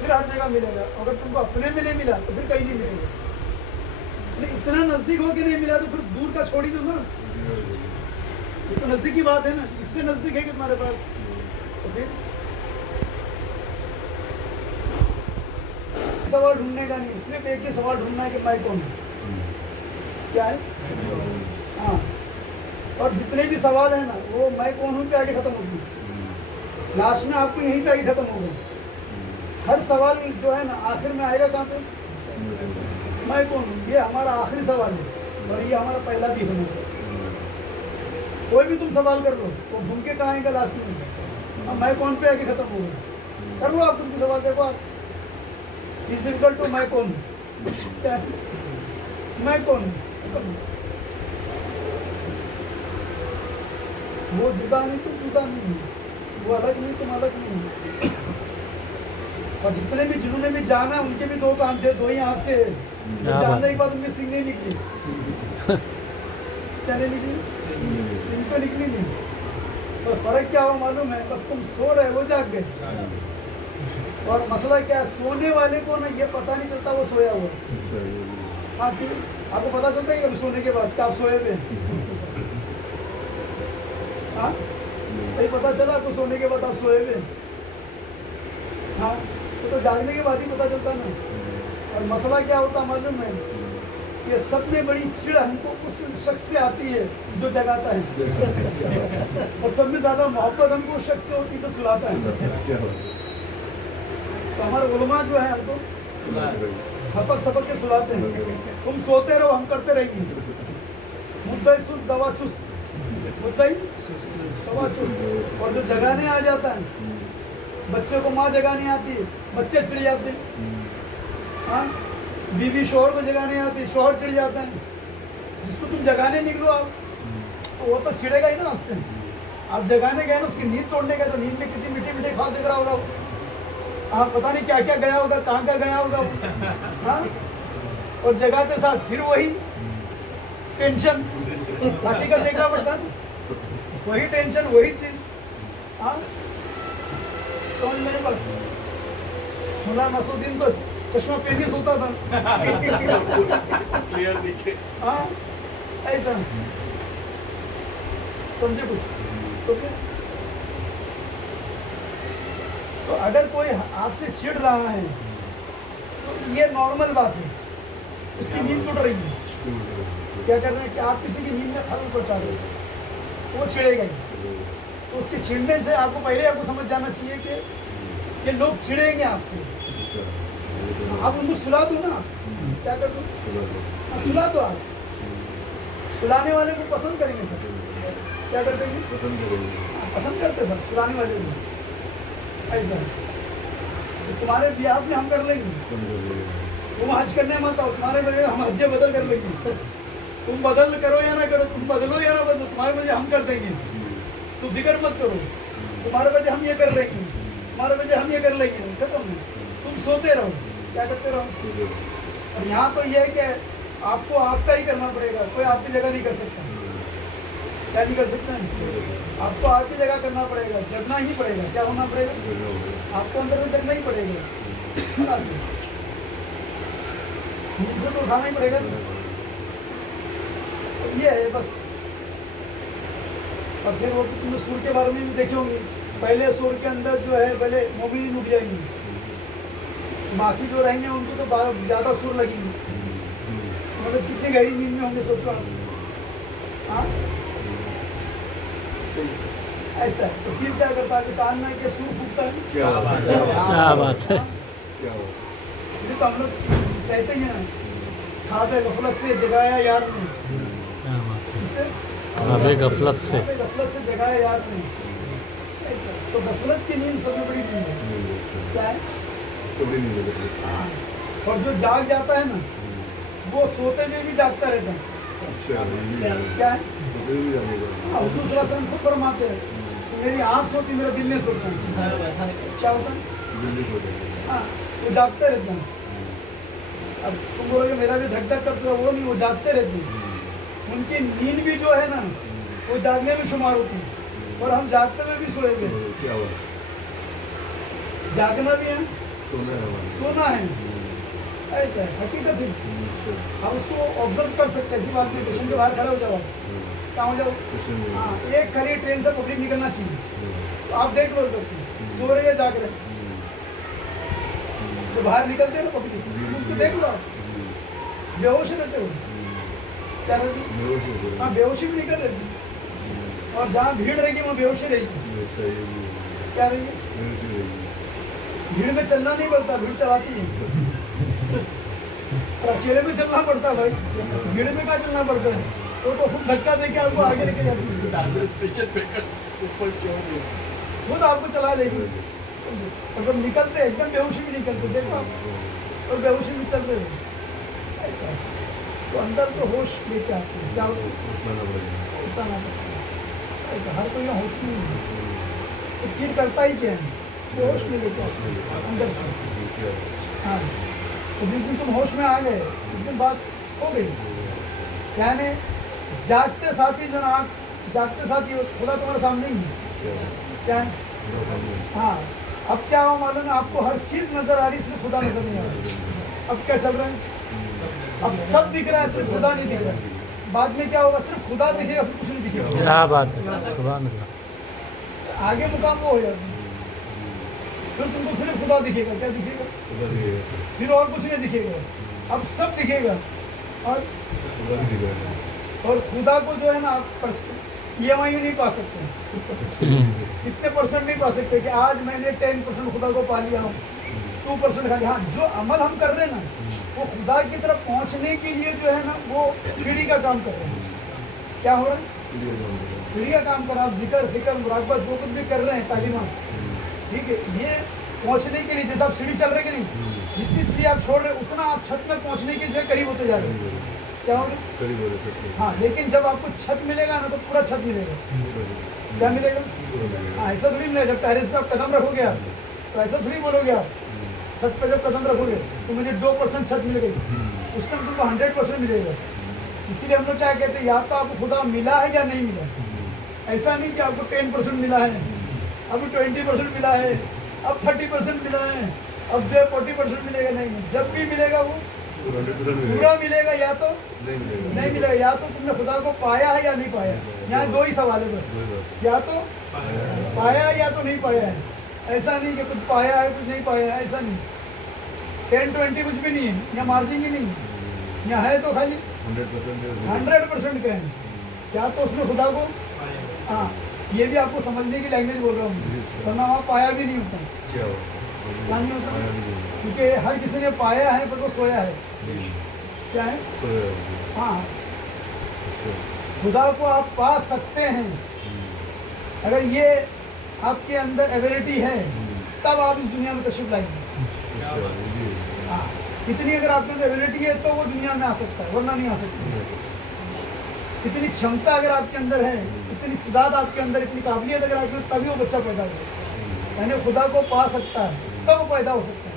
फिर हर जगह मिलेगा। अगर तुमको अपने में नहीं मिला तो फिर कहीं नहीं मिलेगा। नहीं, इतना नजदीक हो के नहीं मिला तो फिर दूर का छोड़ ही दो ना। ये तो नजदीक की बात है ना, इससे नजदीक है कि तुम्हारे पास। ओके, सवाल ढूंढने का नहीं, सिर्फ एक ही सवाल ढूंढना है कि मैं कौन हूँ, क्या है। हाँ, और जितने भी सवाल है ना वो मैं कौन हूँ पे आगे खत्म होगी, लास्ट में आपको यहीं पे आगे खत्म होगा। हर सवाल जो है ना आखिर में आएगा कहाँ पे, मैं कौन हूँ। ये हमारा आखिरी सवाल है और ये हमारा पहला भी होना है। कोई भी तुम सवाल कर लो वो घूम के कहाँ आएगा लास्ट में, अब मैं कौन पे आके खत्म होगा। कर लो आप तुमको सवाल, देखो आप इज इक्वल टू मैं कौन हूँ, क्या है? मैं कौन हूँ, वो जुदा नहीं तुम जुदा नहीं, वो अलग नहीं तुम अलग नहीं। और जितने भी जिन्होंने भी जाना उनके भी दो कान थे, दो ही आँख थे, जानने के बाद उनमें सिंह नहीं निकली। क्या नहीं निकली, सिंह तो निकली नहीं। और फर्क क्या हुआ मालूम है, बस तुम सो रहे वो जाग गए। और मसला क्या है, सोने वाले को ना ये पता नहीं चलता वो सोया हुआ। हाँ ठीक, आपको पता चलता है सोने के बाद क्या आप सोए हुए। हाँ नहीं पता चला आपको सोने के बाद आप सोए हुए। हाँ तो जागने के बाद ही पता चलता ना। और मसला क्या होता मालूम है, ये सब में बड़ी चिड़ हमको उस शख्स से आती है जो जगाता है, और सब में ज्यादा मोहब्बत हमको उस शख्स से होती है जो सुलाता है। तो हमारे उलमा जो है हमको थपक थपक के सुलाते हैं, तुम सोते रहो हम करते रहेंगे। मुद्दा सुस्त दवा चुस्त, मुद्दा दवा चुस्त। और जो जगाने आ जाता है, बच्चे को माँ जगाने आती है, बच्चे चिढ़ जाते हैं। हाँ, बीवी शोहर को जगाने आती है, शोहर चिढ़ जाता है। जिसको तुम जगाने निकलो आप तो वो तो चिढ़ेगा ही ना आपसे। आप जगाने गए ना उसकी नींद तोड़ने का, तो नींद में कितनी मीठे मीठे ख्वाब देख रहा होगा वो। आप पता नहीं क्या क्या गया होगा, कहाँ का गया होगा वो। हाँ, और जगाते साथ फिर वही टेंशन, हकीकत देखना पड़ता है, वही टेंशन वही चीज। हाँ समझ में बात। मुला नसरुद्दीन तो चश्मा पहन के सोता था। क्लियर दिखे। हाँ ऐसा समझे कुछ तो क्या। तो अगर कोई आपसे चिढ़ रहा है तो ये नॉर्मल बात है, उसकी नींद टूट रही है। क्या कर रहे हैं कि आप किसी की नींद में खलल पहुंचा रहे हो, वो चिढ़ेगा ही। तो उसके छिड़ने से आपको पहले आपको समझ जाना चाहिए कि ये लोग चिढ़ेंगे आपसे। आप उनको सुला दो ना, क्या कर दो, सुला दो। आप सुलाने वाले को पसंद करेंगे सब, क्या करते हैं पसंद करते सब सुलाने वाले को। ऐसा तो तुम्हारे ब्याह में हम कर लेंगे, तुम हज करने मत आओ, तुम्हारे वजह हम हज बदल कर लेंगे। तुम बदल करो या ना करो, तुम बदलो या ना बदलो, तुम्हारे वजह हम कर देंगे। तुम फिक्र मत करो, तुम्हारे वजह हम ये कर लेंगे, तुम्हारे वजह हम ये कर लेंगे। खत्म, तुम सोते रहो, क्या करते रहो। और यहाँ तो ये है कि आपको आपका ही करना पड़ेगा, कोई आपकी जगह नहीं कर सकता। क्या नहीं कर सकता है, आपको आपकी जगह करना पड़ेगा, जगना ही पड़ेगा। क्या होना पड़ेगा, आपको अंदर से जगना ही पड़ेगा, नींद से तो उठाना ही पड़ेगा। ये है बस। और फिर वो तुमने सूर के बारे में भी देखे होंगे, पहले सूर के अंदर जो है पहले मोमिन उठ जाएंगे, बाकी जो रहेंगे उनको तो ज़्यादा सूर लगेंगे। मतलब कितनी गहरी नींद में होंगे सोचो। हाँ ऐसा है। तो फिर क्या करता है, कान में के सूर फूकता है। क्या बात है। इसलिए तो हम लोग कहते हैं खाबे गफलत से जगाया यार ने, इससे खाबे गफलत से जगाया यार ने। तो गफलत की नींद सबसे बड़ी नींद है। क्या है, और जो जाग जाता है ना वो सोते हुए भी जागता रहता है। क्या है, हुजूर सल्लल्लाहु अलैहि वसल्लम खुद फरमाते हैं, मेरी आँख सोती मेरा दिल नहीं सोता। क्या होता है, हाँ वो जागते रहते हैं। अब तुम बोलोगे मेरा भी धक धक करता है, वो नहीं, वो जागते रहते हैं। उनकी नींद भी जो है ना वो जागने में शुमार होती है, और हम जागते हुए भी सोए हुए। जागना भी है, सोना है। ऐसा है हकीकत है। आप उसको ऑब्जर्व कर सकते हैं, ऐसी बात नहीं। स्टेशन के बाहर खड़े हो जाओ, कहाँ हो जाओ, हाँ एक खड़ी ट्रेन से पब्लिक निकलना चाहिए, तो आप देख लो करके सो रहे हैं जाग रहे हैं, तो बाहर निकलते हैं ना पब्लिक, उनको देख लो आप, बेहोश रहते हो क्या रहती, हाँ बेहोशी भी निकल रही, और जहाँ भीड़ रहेगी वहाँ बेहोशी रहेगी, क्या रहेगी, भीड़ में चलना नहीं पड़ता, भीड़ चलाती है, और अकेले में चलना पड़ता है भाई, भीड़ में क्या चलना पड़ता है, वो तो खुद धक्का देके आपको आगे लेके जाती है, स्टेशन पे ऊपर चढ़ गए। खुद आपको चला देगी। और जब निकलते एकदम बेहोशी में निकलते, देखो आप, और बेहोशी में चल रहे हो, ऐसा है। तो अंदर तो होश लेके आते हैं, क्या होता है, उतना ना पड़ता है, ऐसा हर कोई यहाँ होश नहीं है, तो फिर करता ही क्या है, वो होश में लेके आते हैं अंदर से। हाँ, तो जिस दिन तुम होश में आ गए उस दिन बात हो गई। यानी जागते साथ ही जो ना, जागते साथ ही खुदा तुम्हारे सामने ही है, क्या है, हाँ। अब क्या हुआ मालूम है, आपको हर चीज नजर आ रही है, सिर्फ खुदा नजर नहीं आ रही। अब क्या चल रहा है, अब सब दिख रहा है, सिर्फ खुदा नहीं दिख रहा है। बाद में क्या होगा, सिर्फ खुदा दिखेगा, फिर कुछ नहीं दिखेगा। क्या बात है, सुभान अल्लाह। आगे मुकाम वो हो जाता है, फिर तुमको सिर्फ खुदा दिखेगा, क्या दिखेगा, फिर और कुछ नहीं दिखेगा, अब सब दिखेगा। और खुदा को जो है ना आप EMI में नहीं पा सकते, इतने परसेंट नहीं पा सकते कि आज मैंने 10% खुदा को पा लिया हूँ, 2% खाली। हाँ, जो अमल हम कर रहे हैं ना, वो खुदा की तरफ पहुँचने के लिए जो है ना, वो सीढ़ी का काम कर रहे हैं। क्या हो रहा है, सीढ़ी का काम कर रहे हैं। आप जिक्र फिक्र मुराकबा जो कुछ भी कर रहे हैं, तालीमात, ठीक है, ये पहुँचने के लिए, जैसे आप सीढ़ी चल रहे कि नहीं, जितनी सीढ़ी आप छोड़ रहे उतना आप छत में पहुँचने के जो है करीब होते जा रहे हैं। क्या होगा, हाँ, लेकिन जब आपको छत मिलेगा ना, तो पूरा छत मिलेगा। क्या मिलेगा, हाँ, ऐसा थोड़ी मिलेगा। जब टेरेस पे आप कदम रखोगे आप, तो ऐसा थोड़ी बोलोगे आप, छत पे जब कदम रखोगे तो मुझे 2% छत मिल गई, उस टाइम तुमको 100% मिलेगा। इसीलिए हम लोग क्या कहते हैं, या तो आपको खुदा मिला है या नहीं मिला। ऐसा नहीं कि आपको 10% मिला है, अभी 20% मिला है, अब 30% मिला है, अब जो 40% मिलेगा, नहीं। जब भी मिलेगा वो पूरा मिलेगा, या तो नहीं मिलेगा। या तो तुमने खुदा को पाया है या नहीं पाया। यहाँ दो ही सवाल है बस, या तो पाया है या तो नहीं पाया है। ऐसा नहीं कि कुछ पाया है कुछ नहीं पाया है, ऐसा नहीं। 10-20 कुछ भी नहीं है, यहाँ मार्जिन ही नहीं है, यहाँ है तो खाली 100% का है। या तो उसने खुदा को, हाँ, ये भी आपको समझने की लैंग्वेज बोल रहा हूँ, वरना वहाँ पाया भी नहीं होता, क्या नहीं होता, क्योंकि हर किसी ने पाया है पर वो सोया है। क्या है, हाँ, खुदा को आप पा सकते हैं अगर ये आपके अंदर एबिलिटी है, तब आप इस दुनिया में तशरीफ लाएंगे। हाँ, इतनी अगर आपके अंदर एबिलिटी है तो वो दुनिया में आ सकता है, वरना नहीं आ सकता। इतनी क्षमता अगर आपके अंदर है, इतनी इस्तेदाद आपके अंदर, इतनी काबिलियत अगर आपके अंदर, तभी वो बच्चा पैदा होगा। यानी खुदा को पा सकता है तब वो पैदा हो सकता है।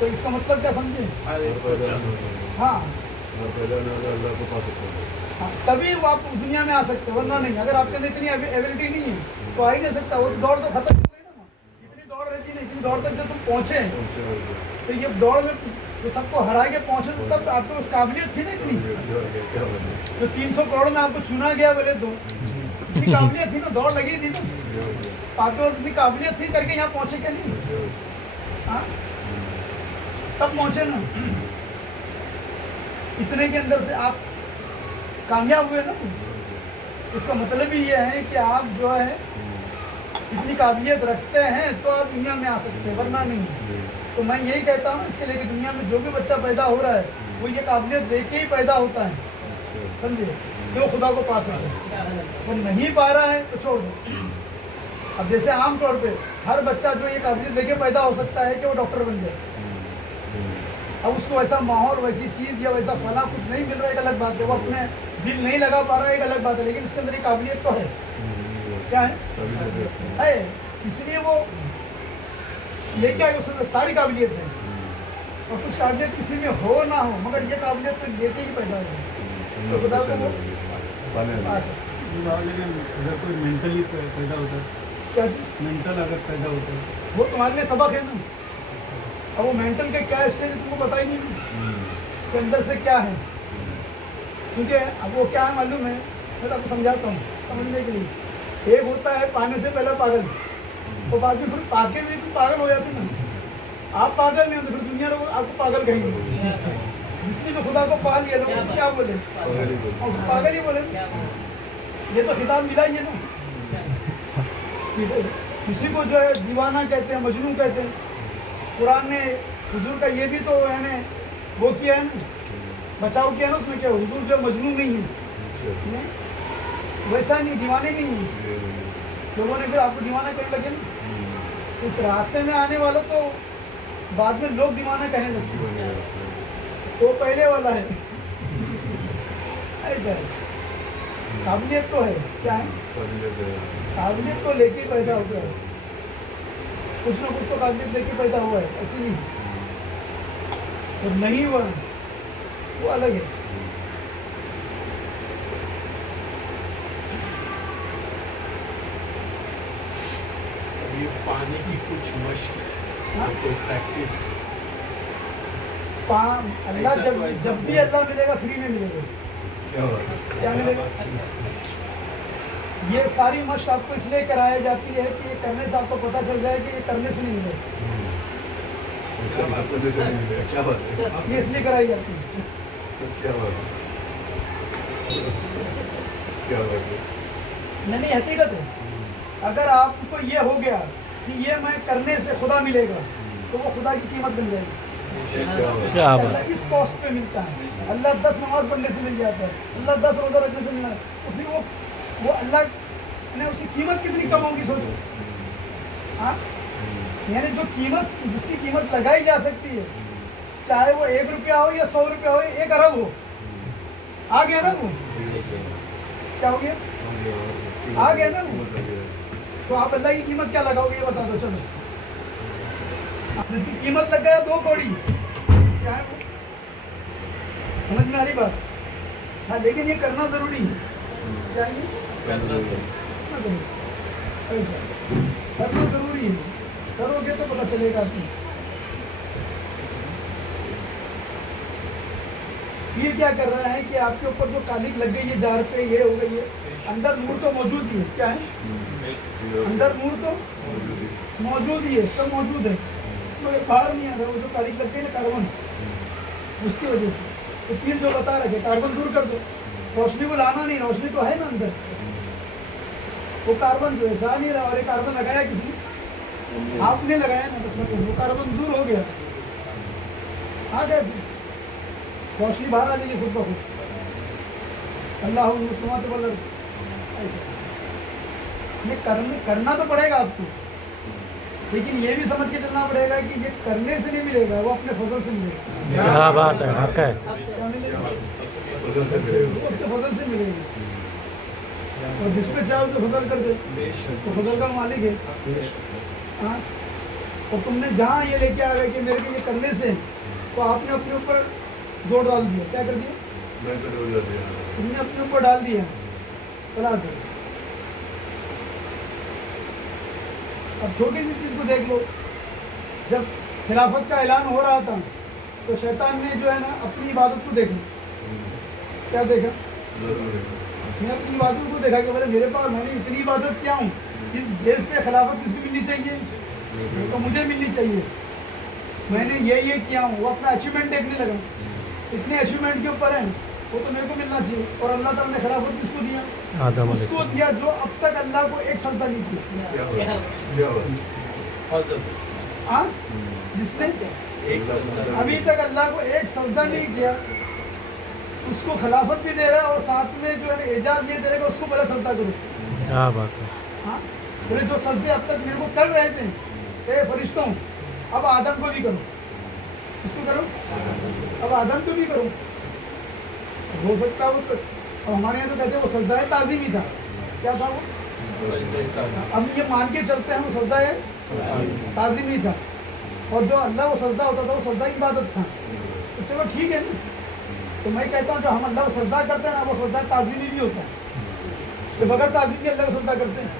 तो इसका मतलब क्या समझे, हाँ, हाँ, तभी वो आप दुनिया में आ सकते हैं, वरना नहीं। अगर आपके अंदर इतनी एबिलिटी नहीं है तो आ ही नहीं सकता। वो दौड़ तो खत्म हो गई ना, इतनी दौड़ रहती नहीं, इतनी दौड़ तक जब तुम पहुँचे तो ये दौड़ में तो सबको हरा के पहुँचे, तो तब आपको उस काबिलियत थी ना इतनी। तो 300 करोड़ में आपको चुना गया बोले तो इतनी काबिलियत थी ना, दौड़ लगी थी ना, आपके पास इतनी काबिलियत थी करके यहाँ पहुँचे क्या नहीं, हाँ, तब पहुँचे ना। इतने के अंदर से आप कामयाब हुए ना, इसका मतलब ही ये है कि आप जो है इतनी काबिलियत रखते हैं तो आप दुनिया में आ सकते हैं, वरना नहीं। तो मैं यही कहता हूँ, इसके लिए कि दुनिया में जो भी बच्चा पैदा हो रहा है वो ये काबिलियत लेके ही पैदा होता है, समझे, जो खुदा को पा सके। वो नहीं पा रहा है तो छोड़ दो। अब जैसे आमतौर पे हर बच्चा जो ये काबिलियत लेके पैदा हो सकता है कि वो डॉक्टर बन जाए, अब उसको वैसा माहौल, वैसी चीज़ या वैसा फला कुछ नहीं मिल रहा है, एक अलग बात है। वो अपने दिल नहीं लगा पा रहा है, एक अलग बात है, लेकिन इसके अंदर एक काबिलियत तो है। क्या है, इसलिए वो लेके आए, उसमें सारी काबिलियत है। और कुछ काबिलियत किसी में हो ना हो, मगर ये काबिलियत तो लेके ही पैदा हो, तो खुदा को वो पा सकते। लेकिन अगर कोई मेंटली पैदा होता है, क्या चीज़ मेंटल अगर पैदा होता है, वो तुम्हारे लिए सबक है ना। अब वो मेंटल के क्या स्टेज तुमको पता ही नहीं कि अंदर से क्या है, क्योंकि अब वो क्या है मालूम है, मैं तो आपको समझाता हूँ समझने के लिए। एक होता है पाने से पहले पागल, तो बाकी फिर पाके भी तुम पागल हो जाते ना। आप पागल नहीं होते फिर दुनिया लोग आपको पागल कहेंगे। जिसने भी खुदा को पा लिया लोग उसको क्या बोले, उसको पागल ही बोले। ये तो खिताब मिला ही है ना। किसी को जो है दीवाना कहते हैं, मजनू कहते हैं। कुरान ने हुजूर का ये भी तो यानी वो किया है ना, बचाव किया ना उसमें, क्या हुजूर जो मजनू नहीं है, नहीं? वैसा नहीं, दीवाने नहीं है। लोगों ने फिर आपको दीवाना कहने लगे ना। इस रास्ते में आने वाला तो बाद में लोग दीवाना कहने लगते, तो पहले वाला है। ऐसा है, काबिलियत तो है, क्या है काबिलियत तो लेके पैदा होता है, कुछ ना कुछ तो काबिलियत लेके पैदा हुआ है, ऐसे नहीं। और नहीं हुआ वो अलग है। ये पाने की कुछ मश्क, कोई प्रैक्टिस। अल्लाह ऐसा जब तो ऐसा जब भी अल्लाह मिलेगा फ्री में मिलेगा। क्या मिलेगा? ये सारी मश्क आपको इसलिए कराई जाती है कि ये करने से आपको पता चल जाए कि ये करने से नहीं मिलेगा। क्या बात है, ये इसलिए कराई जाती है। क्या बात है, क्या बात है। नहीं हकीकत है। अगर आपको ये हो गया कि ये मैं करने से खुदा मिलेगा, तो वो खुदा की कीमत बन जाएगी। क्या बात। अल्लाह इस कॉस्ट पे मिलता है। अल्लाह 10 नमाज पढ़ने से मिल जाता है, अल्लाह 10 रोजा रखने से मिलता है। तो फिर वो अल्लाह ने उसकी कीमत कितनी कम होगी सोचो। हाँ, यानी जो कीमत, जिसकी कीमत लगाई जा सकती है, चाहे वो 1 रुपया हो या 100 रुपया हो, 1 अरब हो, आ गया ना वो। क्या हो गया? आ गया ना वो। तो आप अल्लाह की कीमत क्या लगाओगे ये बता दो। चलो, जिसकी कीमत लग गया 2 कौड़ी, क्या है वो? समझ में आ रही बात? हाँ, लेकिन ये करना जरूरी है। क्या ये करना जरूरी है। करोगे तो पता चलेगा आपको। फिर क्या कर रहा है कि आपके ऊपर जो कालिक लग गई है जार पे, ये हो गई है, अंदर नूर तो मौजूद ही है। क्या है? अंदर नूर तो मौजूद ही है, सब मौजूद है, मगर बाहर नहीं आ रहा। वो जो कालिक लग गई ना कार्बन, उसकी वजह से। तो फिर जो बता रखे कार्बन दूर कर दो, रोशनी को लाना नहीं, रोशनी तो है ना अंदर, वो कार्बन जो ऐसा नहीं रहा। और ये कार्बन लगाया किसी आपने लगाया ना, बस मतलब वो कार्बन दूर हो गया, आ गया, रोशनी बाहर आ जाएगी खुद ब खुद। अल्लाह ये करना तो पड़ेगा आपको, लेकिन ये भी समझ के चलना पड़ेगा कि ये करने से नहीं मिलेगा, वो अपने फजल से मिलेगा। क्या बात है, हक है। क्या मिलेगा? उसके फजल से मिलेगी। और जिस पे चाहे उसे फजल कर दे, तो फजल का मालिक है। हाँ, और तुमने जहाँ ये लेके आ गए कि मेरे को ये करने से, तो आपने अपने ऊपर जोर डाल दिया। क्या कर दिया? तुमने अपने ऊपर डाल दिया। चला सर, अब छोटी सी चीज़ को देख लो। जब खिलाफत का ऐलान हो रहा था, तो शैतान ने जो है ना अपनी इबादत को देखा। क्या देखा? उसने अपनी इबादत को देखा कि बोले मेरे पास, मैंने इतनी इबादत किया हूँ, इस बेस पे खिलाफत किसको मिलनी चाहिए? तो मुझे मिलनी चाहिए। मैंने ये किया हूँ। वो अपना अचीवमेंट देखने लगा, इतने अचीवमेंट के ऊपर है, वो तो मेरे को मिलना चाहिए। और अल्लाह ताला ने खिलाफत किसको दिया? आदम उसको दिया जो अब तक अल्लाह को एक सजदा नहीं किया। हाँ, जिसने अभी तक अल्लाह को एक सजदा नहीं किया, उसको खिलाफत भी दे रहा है, और साथ में जो है एजाज ये दे रहा है उसको पहले सजदा करो। क्या बात है। हाँ, बोले जो सजदे अब तक मेरे को कर रहे थे फरिश्तों, अब आदम को भी करो। इसको करो, अब आदम को भी करो। हो सकता है वो अब हमारे यहाँ तो कहते हैं वो सजदा है ताज़ीमी था। क्या था वो? हम ये मान के चलते हैं वो सजदा है ताज़ीमी था, और जो अल्लाह वो सजदा होता था वो सजदा इबादत था। तो चलो ठीक है ना, तो मैं कहता हूँ जो हम अल्लाह को सजदा करते हैं ना, वो सजदा ताज़ीमी भी होता है। तो बगैर ताज़ीम के अल्लाह को सजदा करते हैं,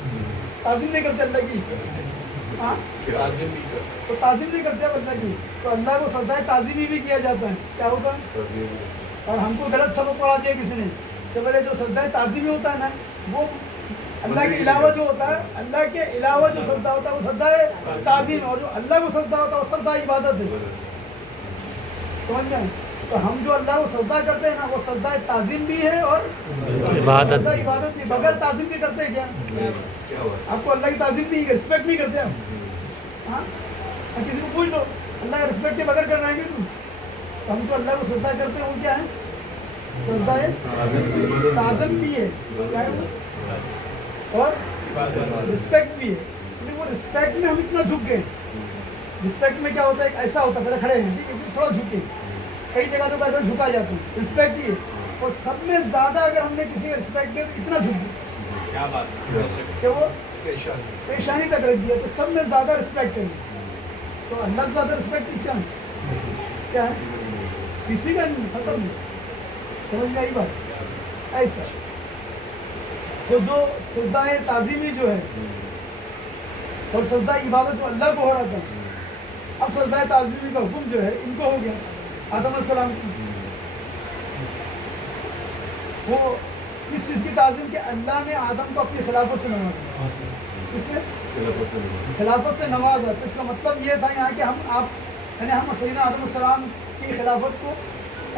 ताज़ीम नहीं करते अल्लाह की। हाँ ताज़ीम भी कर तो ताज़ीम नहीं करते आप अल्लाह की, तो अल्लाह को सजदा ताज़ीमी भी किया जाता है, क्या होगा? और हमको गलत सबक पढ़ा दिया किसी ने कि बोले जो सजदा ताज़ीमी होता है ना वो अल्लाह के अलावा जो होता है, अल्लाह के अलावा जो सजदा होता है वो सजदा है ताज़ीम, और जो अल्लाह को सजदा होता है वो सजदा इबादत है, समझ गए? तो हम जो अल्लाह को सजदा करते हैं ना वो सजदा ताज़ीम भी है और इबादत सजदा इबादत भी। बगैर ताज़ीम के करते हैं क्या? आपको अल्लाह की ताज़ीम नहीं, रिस्पेक्ट नहीं करते आप? हाँ, और किसी को पूछ लो अल्लाह का रिस्पेक्ट के बगैर कर रहे हैं तुम? तो हम जो अल्लाह को सजदा करते हैं वो क्या है? सजदा है ताज़ीम भी है, क्या है वो? और रिस्पेक्ट भी है। लेकिन वो रिस्पेक्ट में हम इतना झुक गए। रिस्पेक्ट में क्या होता है, ऐसा होता है, पहले खड़े हैं ठीक है, थोड़ा झुके, कई जगह तो ऐसा झुका जाता है, रिस्पेक्ट ही है। और सब में ज़्यादा अगर हमने किसी का रिस्पेक्ट किया तो इतना झुक गया क्या बात है कि वो पेशान पेशानी तक रख दिया, तो सब में ज़्यादा रिस्पेक्ट है। तो अल्लाह से ज़्यादा रिस्पेक्ट किसका है? क्या है? किसी का नहीं, खत्म नहीं। समझ में आई बात? ऐसा तो जो सजदा ताज़ीमी जो है और सजदा इबादत जो अल्लाह को हो रहा था, अब सजदा ताज़ीमी का हुक्म जो है इनको हो गया आदम अलैहिस्सलाम की। वो किस चीज़ की ताज़ीम कि अल्लाह ने आदम को अपनी खिलाफत से नवाजा। किससे? खिलाफत से नवाजा। तो इसका मतलब ये था यहाँ कि हम सैयदना आदम अलैहिस्सलाम की खिलाफत को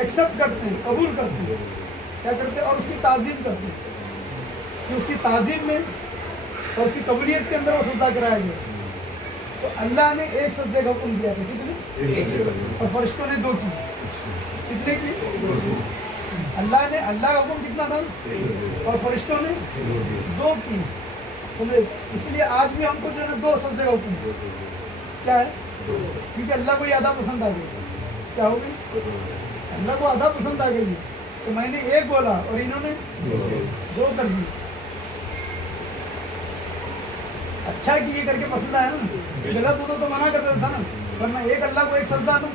एक्सेप्ट करते हैं, कबूल करते हैं, क्या करते हैं? और उसकी ताज़ीम करते हैं कि उसकी ताज़ीम में और उसकी कबूलियत के अंदर वो सजदा कराया गया। तो अल्लाह ने एक सजदे का हुक्म दिया था, कितने? और फरिश्तों ने 2 की। कितने की? अल्लाह का हुक्म कितना था और फरिश्तों ने 2 की। तो इसलिए आज भी हमको जो है 2 सजदे का हुक्म क्या है? क्योंकि अल्लाह को ये अदा पसंद आ गई। क्या हो गई? अल्लाह को अदा पसंद आ गई। तो मैंने 1 बोला और इन्होंने 2 कर दी। अच्छा कि ये करके पसंद आया ना, गलत होता तो मना कर देता था ना, वरना एक अल्लाह को एक सजदा लो,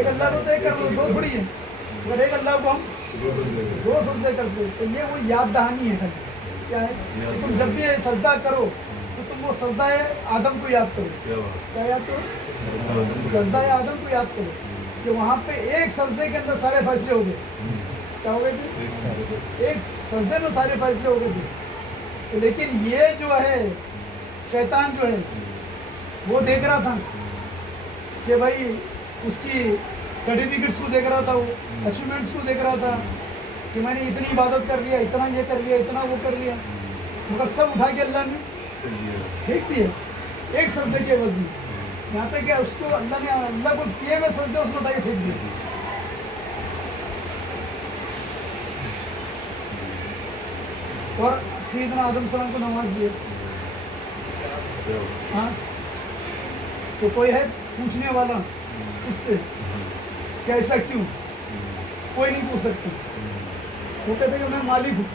एक अल्लाह को तो एक कर लो, 2 थोड़ी है। अगर एक अल्लाह को हम 2 सजदे करते तो ये वो याद दहानी है। क्या है? तुम जब भी सजदा करो तो तुम वो सजदा आदम को याद करो। क्या याद करो? सजदा आदम को याद करो कि वहाँ पे एक सजदे के अंदर सारे फैसले हो गए। क्या हो गए थे? एक सजदे में सारे फैसले हो गए थे। तो लेकिन ये जो है शैतान जो है वो देख रहा था कि भाई उसकी सर्टिफिकेट्स को देख रहा था, वो अचीवमेंट्स को देख रहा था कि मैंने इतनी इबादत कर लिया, इतना ये कर लिया, इतना वो कर लिया, मगर सब उठा के अल्लाह ने फेंक दिए एक सजदे के एवज में। यहाँ पे क्या उसको अल्लाह को किए हुए सजदे उसने उठा के फेंक दिए। और सैयदना आदम सलाम को नमाज दिए। हाँ, तो कोई है पूछने वाला उससे कि ऐसा क्यों? कोई नहीं पूछ सकता। वो कहते कि मैं मालिक हूँ।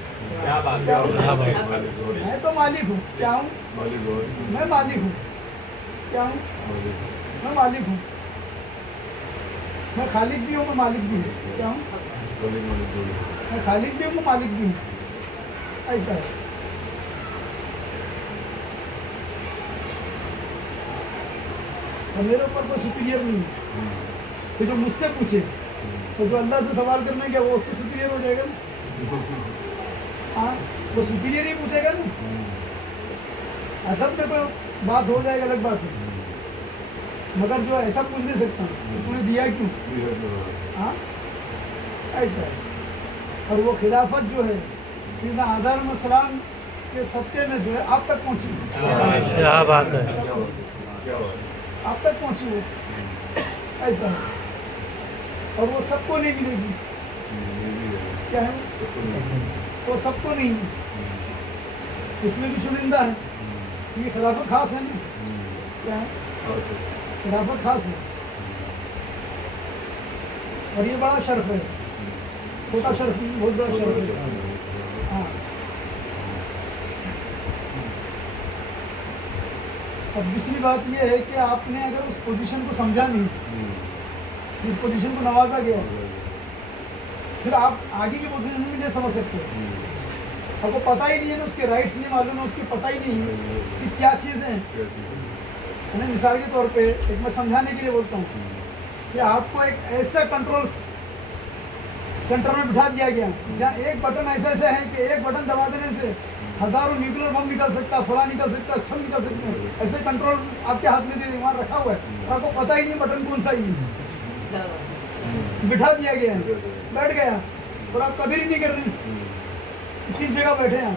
क्या बात मैं तो मालिक हूँ। क्या हूँ? मैं मालिक हूँ। क्या हूँ? मैं मालिक हूँ। मैं खालिक भी हूँ, मैं मालिक भी हूँ। क्या हूँ? मैं खालिक भी हूँ, मैं मालिक भी हूँ। ऐसा है। और मेरे ऊपर कोई सुपीरियर नहीं है। तो जो मुझसे पूछे तो जो अल्लाह से सवाल करने क्या वो उससे सुपीरियर हो जाएगा ना? हाँ, वो सुपीरियर ही पूछेगा ना। अदब में कोई बात हो जाएगा, अलग बात है, मगर जो ऐसा पूछ नहीं सकता तो तूने दिया क्यों? हाँ, ऐसा है। और वो खिलाफत जो है सीधा आदम अलैहिस्सलाम के सबके में जो है आप तक पहुँची। क्या बात है। आप तक पहुँची वो, ऐसा है। और वो सबको नहीं मिलेगी। क्या है? वो सबको नहीं है, उसमें भी चुनिंदा है। ये खिलाफत खास है ना। क्या है? खिलाफत खास है और ये बड़ा शर्फ है, छोटा शर्फ नहीं, बहुत बड़ा शर्फ है। हाँ, अब दूसरी बात ये है कि आपने अगर उस पोजीशन को समझा नहीं, जिस पोजीशन को नवाजा गया, फिर आप आगे की पोजीशन भी नहीं समझ सकते। आपको पता ही नहीं है ना, उसके राइट्स नहीं मालूम है, उसकी पता ही नहीं है कि क्या चीज़ है। मैंने मिसाल के तौर पे एक मैं समझाने के लिए बोलता हूँ कि आपको एक ऐसा कंट्रोल सेंटर में बिठा दिया गया जहाँ एक बटन ऐसे है कि एक बटन दबा देने से हजारों न्यूक्लियर बम निकल सकता है, फला निकल सकता है, सब निकल सकते हैं। ऐसे कंट्रोल आपके हाथ में दे वहाँ रखा हुआ है और आपको पता ही नहीं बटन कौन सा ही है, बिठा दिया गया है, बैठ गया और आप कदर ही नहीं कर रही, किस जगह बैठे हैं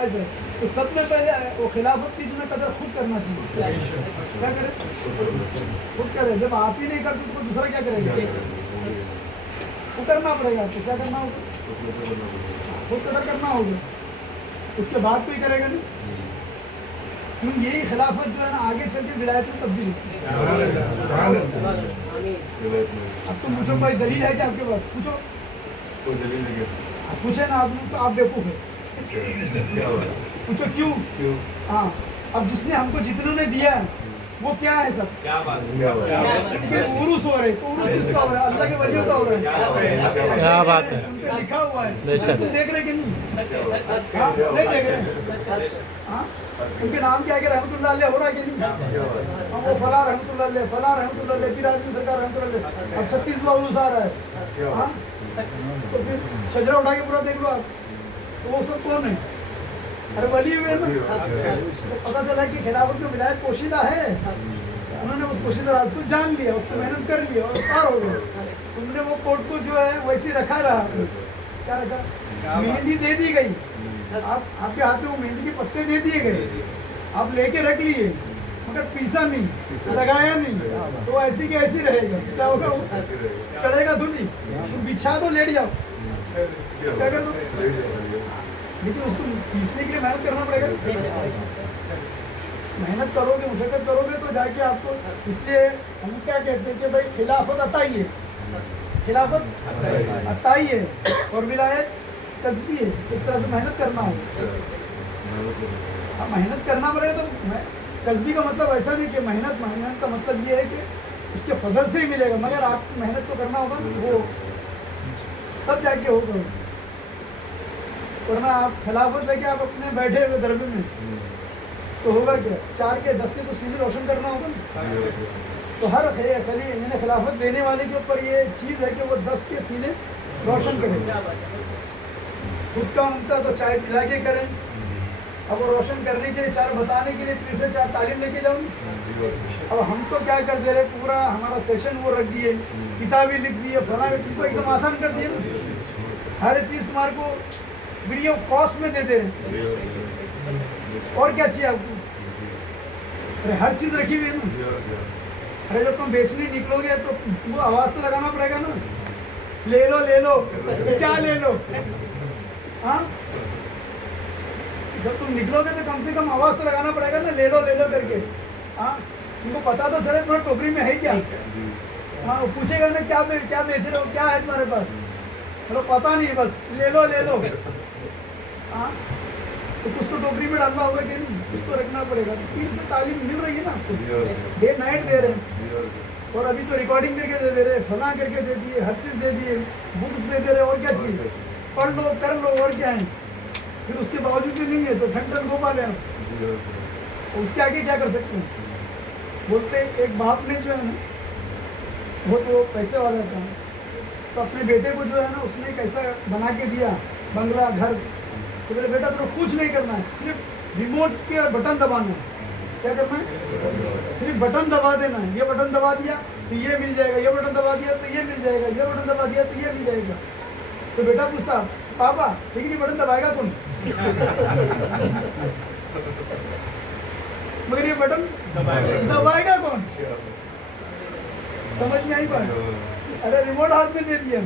ऐसे। तो सब में पहले वो खिलाफत की तुम्हें कदर खुद करना चाहिए। क्या करें? खुद करें। जब आप ही नहीं करते तो दूसरा क्या करेगा? वो करना पड़ेगा। तो क्या करना होगा? खुद कदर करना होगा, उसके बाद कोई करेगा नहीं। क्योंकि यही खिलाफत जो है ना आगे चल के विलायत में तब्दील होती है। अब तुम पूछो कोई दलील है क्या आपके पास? पूछो, कोई दलील नहीं है। पूछे ना आप लोग तो आप बेवकूफ है। पूछो क्यों? हाँ, अब जिसने हमको जितनों ने दिया है वो क्या है सब? क्या बात उरूस हो रहे, तो उरूस किसका हो रहा है? अल्लाह के वलियों का हो रहा है। क्या बात है? उन पे लिखा हुआ है, बेशक। तुम देख रहे कि नहीं? हाँ, नहीं देख रहे। हाँ, उनके नाम क्या क्या रहमतुल्लाह अलैह हो रहा है कि नहीं? हाँ, वो फला रहमतुल्लाह अलैह, फला रहमतुल्लाह अलैह, फिर आदमी सरकार रहमतुल्लाह अलैह। अब 36वां उरूस आ रहा है। हाँ, तो फिर शजरा उठा के पूरा देख लो आप, तो वो सब कौन है? अरे वली हुए ना। तो पता चला कि खिलाफत में विलायत पोशीदा है। उन्होंने उस पोशीदा राज को जान लिया, उसको मेहनत कर लिया और पार हो गए। तुमने वो कोर्ट को जो है वैसे रखा रहा, क्या रखा? मेहंदी दे दी गई, आपके हाथ में वो मेहंदी के पत्ते दे दिए गए, आप लेके रख लिए, मगर पीसा नहीं, लगाया नहीं, तो ऐसी की ऐसी रहेगा। क्या होगा? वो चढ़ेगा धुली, तुम बिछा दो, लेट जाओ, क्या कर दो? लेकिन उसको पीसने के लिए मेहनत करना पड़ेगा। मेहनत करोगे, मुशक्कत करोगे तो जाके आपको, इसलिए हम क्या कहते हैं कि भाई खिलाफत अताई है, खिलाफत अताई है और विलायत कस्बी है। एक तरह से मेहनत करना होगा। अब मेहनत करना पड़ेगा तो कस्बी का मतलब ऐसा नहीं कि मेहनत का मतलब ये है कि उसके फजल से ही मिलेगा, मगर आपको मेहनत तो करना होगा, वो तब जाके होगा। वरना आप खिलाफत लेके आप अपने बैठे हुए दरबे में तो होगा क्या? 4 के 10 के तो सीने रोशन करना होगा ना। तो हर खिलाफत देने वाले के ऊपर ये चीज़ है कि वो 10 के सीने रोशन करें। खुद का उनका तो चाय पिला के करें, अब वो रोशन करने के लिए, 4 बताने के लिए फिर से 4 तालीम लेके जाऊँ। अब हम तो क्या कर दे रहे, पूरा हमारा सेशन वो रख दिए, किताबें लिख दिए, फला को एकदम आसान कर दिए। हर चीज़ तुम्हारे को फ्री ऑफ कॉस्ट में दे दे रहे, और क्या चाहिए आपको? अरे हर चीज़ रखी हुई है ना। अरे जब तुम बेचने निकलोगे तो वो आवाज़ तो लगाना पड़ेगा ना, ले लो ले लो, क्या ले लो? हाँ, जब तुम निकलोगे तो कम से कम आवाज़ तो लगाना पड़ेगा ना, ले लो करके। हाँ, तुमको पता तो चले तुम्हारी टोकरी में है क्या। हाँ, वो पूछेगा ना क्या बेच रहे हो, क्या है तुम्हारे पास? मतलब पता नहीं, बस ले लो। हाँ, तो कुछ तो टोकरी में डालना होगा कि नहीं, कुछ तो रखना पड़ेगा। फिर से तालीम मिल रही है ना आपको, डे नाइट दे रहे हैं। और अभी तो रिकॉर्डिंग करके दे रहे, फला करके दे दिए, हर चीज़ दे दिए, बुक्स दे रहे, और क्या चाहिए? पढ़ लो, कर लो, और क्या है? फिर उसके बावजूद भी नहीं है तो ठंड को पा लें, उसके आगे क्या कर सकते हैं? बोलते एक बाप ने जो है ना, वो तो पैसे वाला था, तो अपने बेटे को जो है ना उसने कैसा बना के दिया, बंगला, घर। तो मेरे बेटा तो कुछ नहीं करना है, सिर्फ रिमोट के बटन दबाना है। क्या करना है? सिर्फ बटन दबा देना है। ये बटन दबा दिया तो ये मिल जाएगा, ये बटन दबा दिया तो ये मिल जाएगा, ये बटन दबा दिया तो ये मिल जाएगा। तो बेटा पूछता, पापा लेकिन ये बटन दबाएगा कौन? मगर ये बटन दबाएगा कौन? समझ में आई बात? अरे रिमोट हाथ में दे दिया,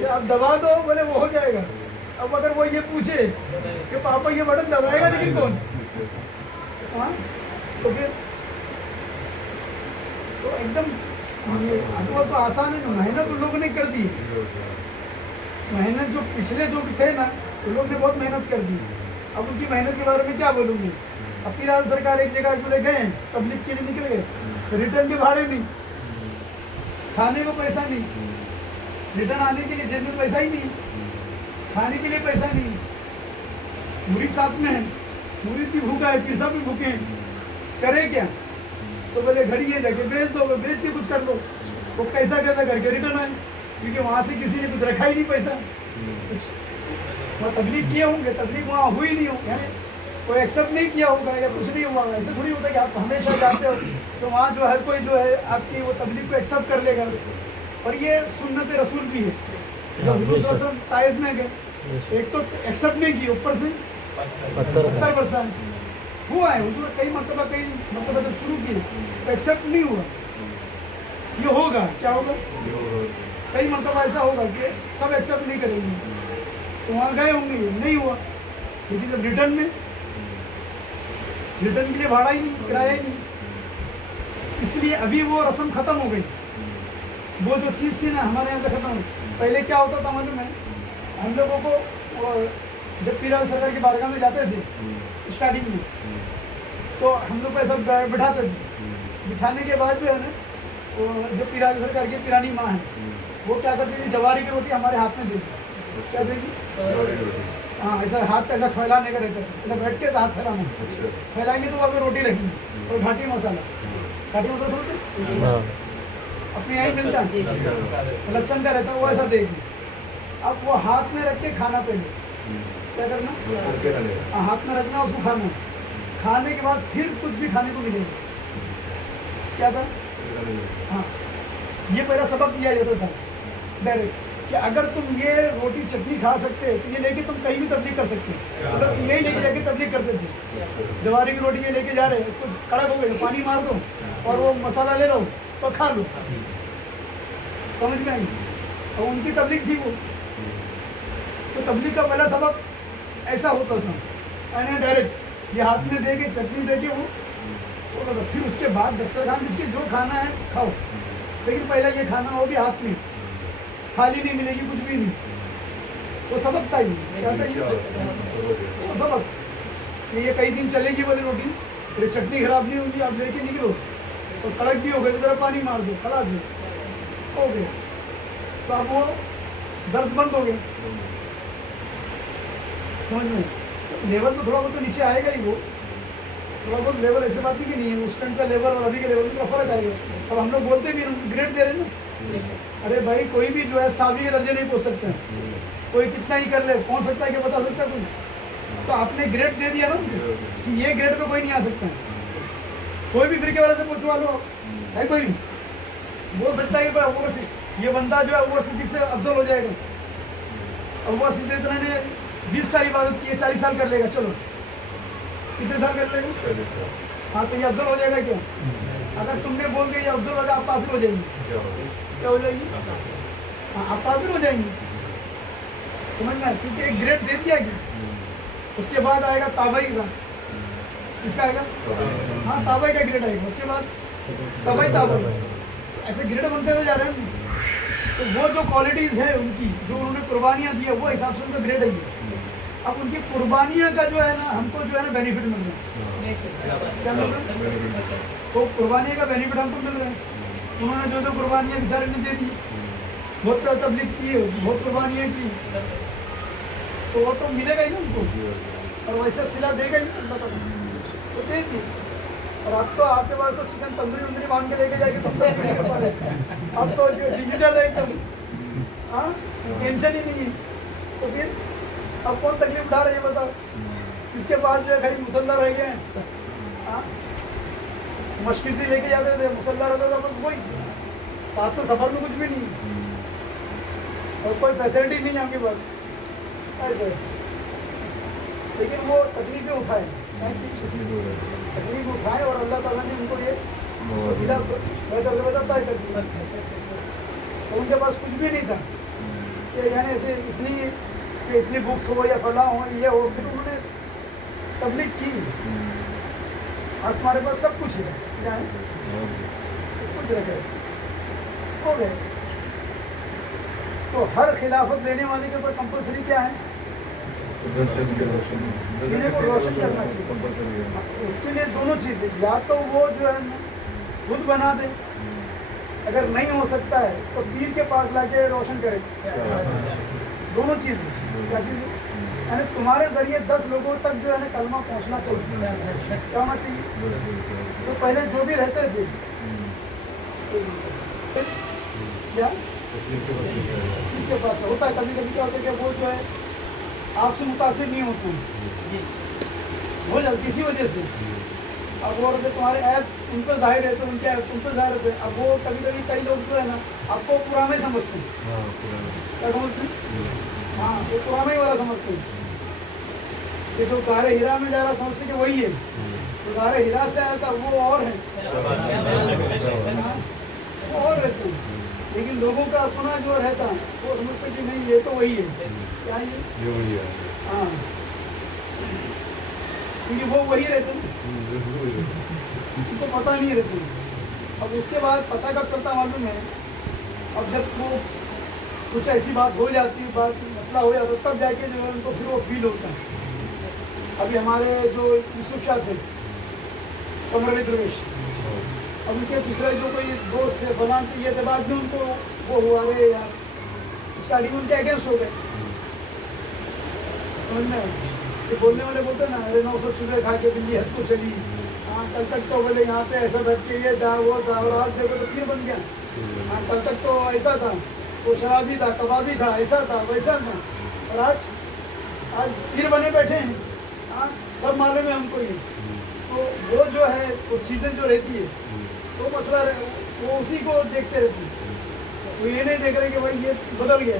ये आप दबा दो, बोले वो हो जाएगा। अब अगर वो ये पूछे कि पापा ये बटन दबाएगा लेकिन कौन? हाँ, तो फिर तो एकदम तो आसान है ना। मेहनत उन लोगों ने कर दी, मेहनत जो पिछले जो थे ना, उन लोग ने बहुत मेहनत कर दी। अब उनकी मेहनत के बारे में क्या बोलूँगी? अब फिर आज सरकार एक जगह चले गए, तबलीग के लिए निकल गए, रिटर्न के भाड़े नहीं, खाने को पैसा नहीं, रिटर्न आने के लिए जेब में पैसा ही नहीं, खाने के लिए पैसा नहीं, मुरीद साथ में है, मुरीद भी भूखा है, पीर साहब भी भूखे हैं, करे क्या? तो बोले घड़ी है जाके बेच दो, बेच के कुछ कर लो। वो कैसा कहता करके रिटर्न आए, क्योंकि वहाँ से किसी ने कुछ रखा ही नहीं पैसा। वहाँ तबलीग किए होंगे, तबलीग वहाँ हुई नहीं हो, यानी कोई एक्सेप्ट नहीं किया होगा या कुछ नहीं हुआ। ऐसे थोड़ी होता कि आप हमेशा जाते हो तो वहाँ जो हर कोई जो है आपकी वो तबलीग को एक्सेप्ट कर लेगा। और ये सुन्नत रसूल भी है। जब हुजूर सल्लल्लाहु अलैहि वसल्लम ताइफ में गए, एक तो एक्सेप्ट नहीं की, ऊपर से पत्थर बरसा हुआ है। हुजूर कई मरतबा जब शुरू किए तो एक्सेप्ट नहीं हुआ। ये होगा, क्या होगा? कई मरतबा ऐसा होगा कि सब एक्सेप्ट नहीं करेंगे, तो वहाँ गए होंगे, नहीं हुआ। लेकिन जब रिटर्न के लिए भाड़ा ही नहीं, किराया ही नहीं, इसलिए अभी वो रस्म खत्म हो गई। वो जो चीज़ थी ना हमारे यहाँ से खत्म हो। पहले क्या होता था मालूम है, हम लोगों को जब पीर अली सरकार की बारगाह में जाते थे स्टार्टिंग में, तो हम लोग को ऐसा बिठाते थे। बिठाने के बाद जो है ना, वो जो पीर अली सरकार की पिरानी माँ है, वो क्या करती थी, जवारी की रोटी हमारे हाथ में देती। क्या देगी? हाँ, ऐसा हाथ ऐसा फैलाने का रहता है, ऐसा बैठ के हाथ फैलाना, फैलाएंगे तो वहाँ पे रोटी रखेंगे और घाटी मसाला समझते, अपने यहाँ ही मिलता है, लहसुन का रहता है, वो ऐसा देगी। अब वो हाथ में रख के खाना पहले क्या करना, हाँ, हाथ में रखना, उसको खाना, खाने के बाद फिर कुछ भी खाने को मिलेगा। क्या था? हाँ, ये पहला सबक दिया जाता था डायरेक्ट कि अगर तुम ये रोटी चटनी खा सकते हो तो ये लेके तुम कहीं भी तबलीग कर सकते हो। मतलब यही लेके जाके तबलीग करते थे। जवारी की रोटी ये लेके जा रहे हैं, कुछ कड़क हो गए तो पानी मार दो और वो मसाला ले लो तो खा लो, समझ में आई? और उनकी तबलीग थी वो। तो तबलीग का पहला सबक ऐसा होता था, यानी डायरेक्ट ये हाथ में दे के चटनी दे के वो फिर उसके बाद दस्तरखान जिसके जो खाना है खाओ, लेकिन पहले ये खाना हो भी हाथ में, थाली नहीं मिलेगी, कुछ भी नहीं। वो सबक था, क्या था ये? वो सबक कि ये कई दिन चलेगी वाली रोटी, फिर चटनी खराब नहीं होगी, आप लेके निकलो तो कड़क भी हो गए तो जरा पानी मार दो, खलास हो गए। तो अब वो दर्द बंद हो गए, समझ में? लेवल तो थोड़ा बहुत तो नीचे आएगा ही, वो थोड़ा बहुत लेवल ऐसे बात ही नहीं है। उस टाइम का लेवल और अभी के लेवल में फर्क आएगा। अब हम लोग बोलते भी ग्रेड दे रहे हैं ना, अरे भाई कोई भी जो है सावी के दर्जे नहीं पहुँच सकते हैं, कोई कितना ही कर ले, पहुँच सकता है कि बता सकता है कोई? तो आपने ग्रेड दे दिया ना कि ये ग्रेड पे कोई नहीं आ सकता है। कोई भी फिर वाले से पूछवा लो, है कोई बोल सकता है कि अबूबकर सिद्दीक, ये बंदा जो है अबूबकर सिद्दीक से अफजल हो जाएगा। अबूबकर सिद्दीक ने 20 साल इबादत की है, 40 साल कर लेगा, चलो कितने साल कर लेगा? हाँ, तो ये अफजल हो जाएगा क्या? अगर तुमने बोल के ये अफजल होगा, आप काफिर हो जाएंगे। क्या हो जाएगी? हाँ, आप काफिर हो जाएंगे, समझना, क्योंकि एक ग्रेड दे दिया कि उसके बाद आएगा ताबई का, किसका आएगा? हाँ, ताबई का ग्रेड आएगा, उसके बाद ताबई, ऐसे ग्रेड बनते हुए जा रहे हैं। तो वो जो क्वालिटीज़ है उनकी, जो उन्होंने कुर्बानियाँ दी है, वो हिसाब से उनका ग्रेड है। अब उनकी कुर्बानियाँ का जो है ना, हमको जो है ना बेनिफिट मिल रहा है। क्या मिल रहा है? तो कुर्बानियों का बेनिफिट हमको मिल रहा है। उन्होंने जो कुर्बानियाँ बेचारे ने दे दी, बहुत तबलीग की है, बहुत कुर्बानियाँ की, तो वो तो मिलेगा ही ना उनको, और वैसा सिला देगा ही ना, तो दे दी। और अब तो आपके पास तो चिकन तंदूरी बांध के लेके जाके तुम सब नहीं कर पा रहे। अब तो डिजिटल है एकदम, हाँ, टेंशन ही नहीं है। तो फिर अब कौन तकलीफ उठा रही है बताओ? किसके पास जो है खाली मुसल्ला रह गए हैं, हाँ, मशकी से लेके जाते थे, मुसल्ला रहता था, बस वही साथ में, सफर में कुछ भी नहीं और कोई फैसिलिटी नहीं है आपके पास, ऐसे। लेकिन वो तकलीफें उठाए, तकलीफ उठाए और अल्लाह ताला ने उनको ये सिला तय कर दिया। तो उनके पास कुछ भी नहीं था कि यानी ऐसे इतनी बुक्स हो या फला हो, ये हो, फिर उन्होंने तबलीग की। आज हमारे पास सब कुछ है, क्या है? सब कुछ रखे हो गए। तो हर खिलाफत देने वाले के ऊपर कंपलसरी क्या है? सीने को रोशन करना चाहिए। उसके लिए दोनों चीज़ें, या तो वो जो है खुद बना दे, अगर नहीं हो सकता है तो पीर के पास लाके रोशन करे। दोनों चीज़ें, क्या चीज़ें? یعنی تمہارے ذریعے 10 لوگوں تک جو ہے نا کلمہ پہنچنا چاہیے. کیا ہونا چاہیے؟ تو پہلے جو بھی رہتے تھے کیا ان کے پاس ہوتا ہے کبھی کبھی کیا ہوتا ہے کہ وہ جو ہے آپ سے متاثر نہیں ہوتے ہو جاتا کسی وجہ سے. اب وہ تمہارے ایپ ان پہ ظاہر ہے تو ان کے ایپ ان پہ ظاہر ہوتے ہیں. اب وہ کبھی کبھی کئی لوگ جو ہے نا آپ کو پرانے سمجھتے ہیں. کیا سمجھتے ہیں؟ ہاں وہ پرانے والا سمجھتے ہیں کہ جو غار ہرا میں جا رہا سمجھتے کہ وہی ہے. جو غار ہرا سے آیا تھا وہ اور ہے, وہ اور رہتے ہیں. لیکن لوگوں کا اپنا جو رہتا وہ سمجھتے کہ نہیں یہ تو وہی ہے. کیا یہ وہی ہے. ہاں کیونکہ وہ وہی رہتے ہیں, ان کو پتہ نہیں رہتی. اب اس کے بعد پتہ کب چلتا معلوم ہے, اب جب وہ کچھ ایسی بات ہو جاتی ہے, بات مسئلہ ہو جاتا تب جا کے جو ہے ان کو پھر وہ فیل ہوتا ہے. ابھی ہمارے جو یوسف شاہ تھے قمر درویش, اب ان کے دوسرے جو کوئی دوست تھے فلاں تھے یہ تھے, بعد میں ان کو وہ ہوا رہے یار اسٹارٹنگ ان کے اگینسٹ ہو گئے. سمجھ میں یہ بولنے والے بولتے ہیں نا ارے 900 چولہے کھا کے بلی حج کو چلی. ہاں کل تک تو بولے یہاں پہ ایسا بیٹھ کے یہ تھا وہ تھا, اور آج دیکھو تو پھر بن گیا. ہاں کل تک تو ایسا تھا, وہ شرابی تھا, کبابی تھا, ایسا تھا ویسا تھا, اور آج پھر بنے بیٹھے ہیں. ہاں سب معلوم ہے ہم کو یہ. تو وہ جو ہے وہ چیزیں جو رہتی ہے وہ مسئلہ وہ اسی کو دیکھتے رہتے ہیں. وہ یہ نہیں دیکھ رہے کہ بھائی یہ بدل گیا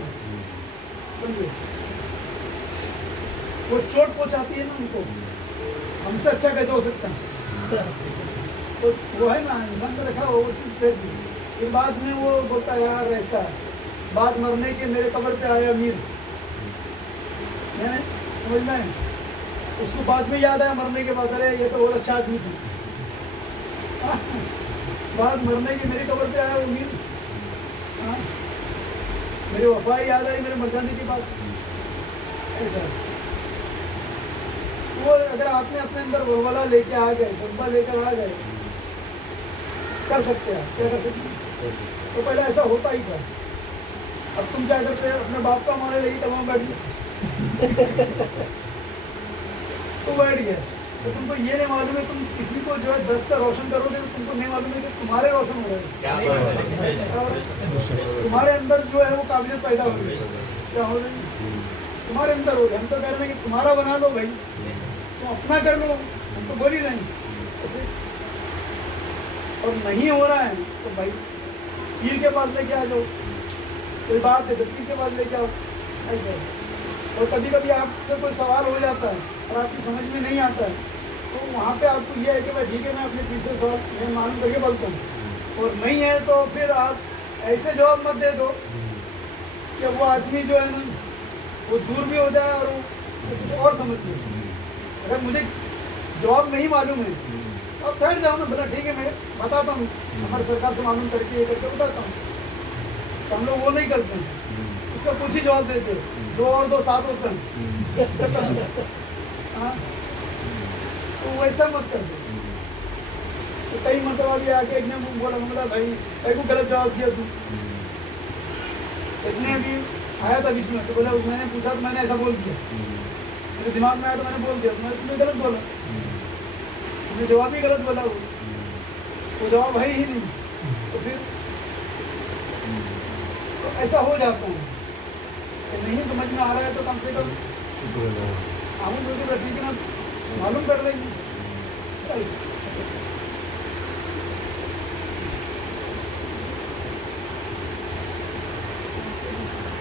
سمجھے. وہ چوٹ پہنچاتی ہے نا ان کو, ہم سے اچھا کیسے ہو سکتا ہے. تو وہ ہے نا انسان کا رکھا وہ چیز رہتی ہے. پھر بعد میں وہ بولتا ہے یار ایسا بات مرنے کے میرے قبر پہ آیا امیر, میں نے سمجھنا ہے. اس کو بعد میں یاد آیا مرنے کے بعد ارے یہ تو بہت اچھا آدمی تھی. بعد مرنے کی میری قبر پہ آیا امیر, میری وفا یاد آئی میرے مر جانے کی بات. ایسا وہ اگر آپ نے اپنے اندر ولولہ لے کے آ گئے, جذبہ لے کر آ گئے, کر سکتے ہیں. کیا کر سکتے؟ تو پہلے ایسا ہوتا ہی تھا. اب تم کیا کرتے ہیں اپنے باپ کا ہمارے لے تمام بیٹھ گئے تو بیٹھ گئے. تو تم کو یہ نہیں معلوم ہے تم کسی کو جو ہے 10 کا روشن کرو گے, تم کو نہیں معلوم ہے کہ تمہارے روشن ہو رہے ہیں. تمہارے اندر جو ہے وہ قابلیت پیدا ہو رہی ہے. کیا ہو رہی ہے تمہارے اندر ہو رہی ہے. ہم تو کہہ رہے ہیں کہ تمہارا بنا دو بھائی, تم اپنا کر لو, ہم تو بول ہی رہے ہیں. اور نہیں ہو رہا ہے تو بھائی پیر کے پاس لے کے آ جاؤ. کوئی بات ہے تو پیر کے پاس لے کے آؤ. ایسا اور کبھی کبھی آپ سے کوئی سوال ہو جاتا ہے اور آپ کی سمجھ میں نہیں آتا ہے تو وہاں پہ آپ کو یہ ہے کہ بھائی ٹھیک ہے میں اپنے پیر سے سوال میں معلوم کر کے بولتا ہوں. اور نہیں ہے تو پھر آپ ایسے جواب مت دے دو کہ وہ آدمی جو ہے نا وہ دور بھی ہو جائے اور وہ کچھ اور سمجھ لے. اگر مجھے جواب نہیں معلوم ہے اب بیٹھ جاؤ نا, بولا ٹھیک ہے میں بتاتا ہوں ہمارے سرکار سے معلوم کر کے یہ کر کے بتاتا ہوں. تو ہم لوگ وہ نہیں کرتے ہیں, اس کا کچھ ہی جواب دیتے, 2 اور 2 7 ہوتا ہے. ہاں تو ویسا مت کر دو. تو کئی مرتبہ بھی آ کے ایک نے بولا بھائی کو غلط جواب دیا تو ایک نے بھی آیا تھا بیچ میں تو بولا میں نے پوچھا تو میں نے ایسا بول دیا, میرے دماغ میں آیا تو میں نے بول دیا. میں نے تم نے غلط بولا, تم نے جواب ہی غلط بولا, وہ جواب ہے ہی نہیں. تو پھر تو ایسا ہو جاتا ہے کہ نہیں سمجھ میں آ رہا ہے تو کم سے کم ہم لوگ ٹھیک ہے نا معلوم کر لیں گے.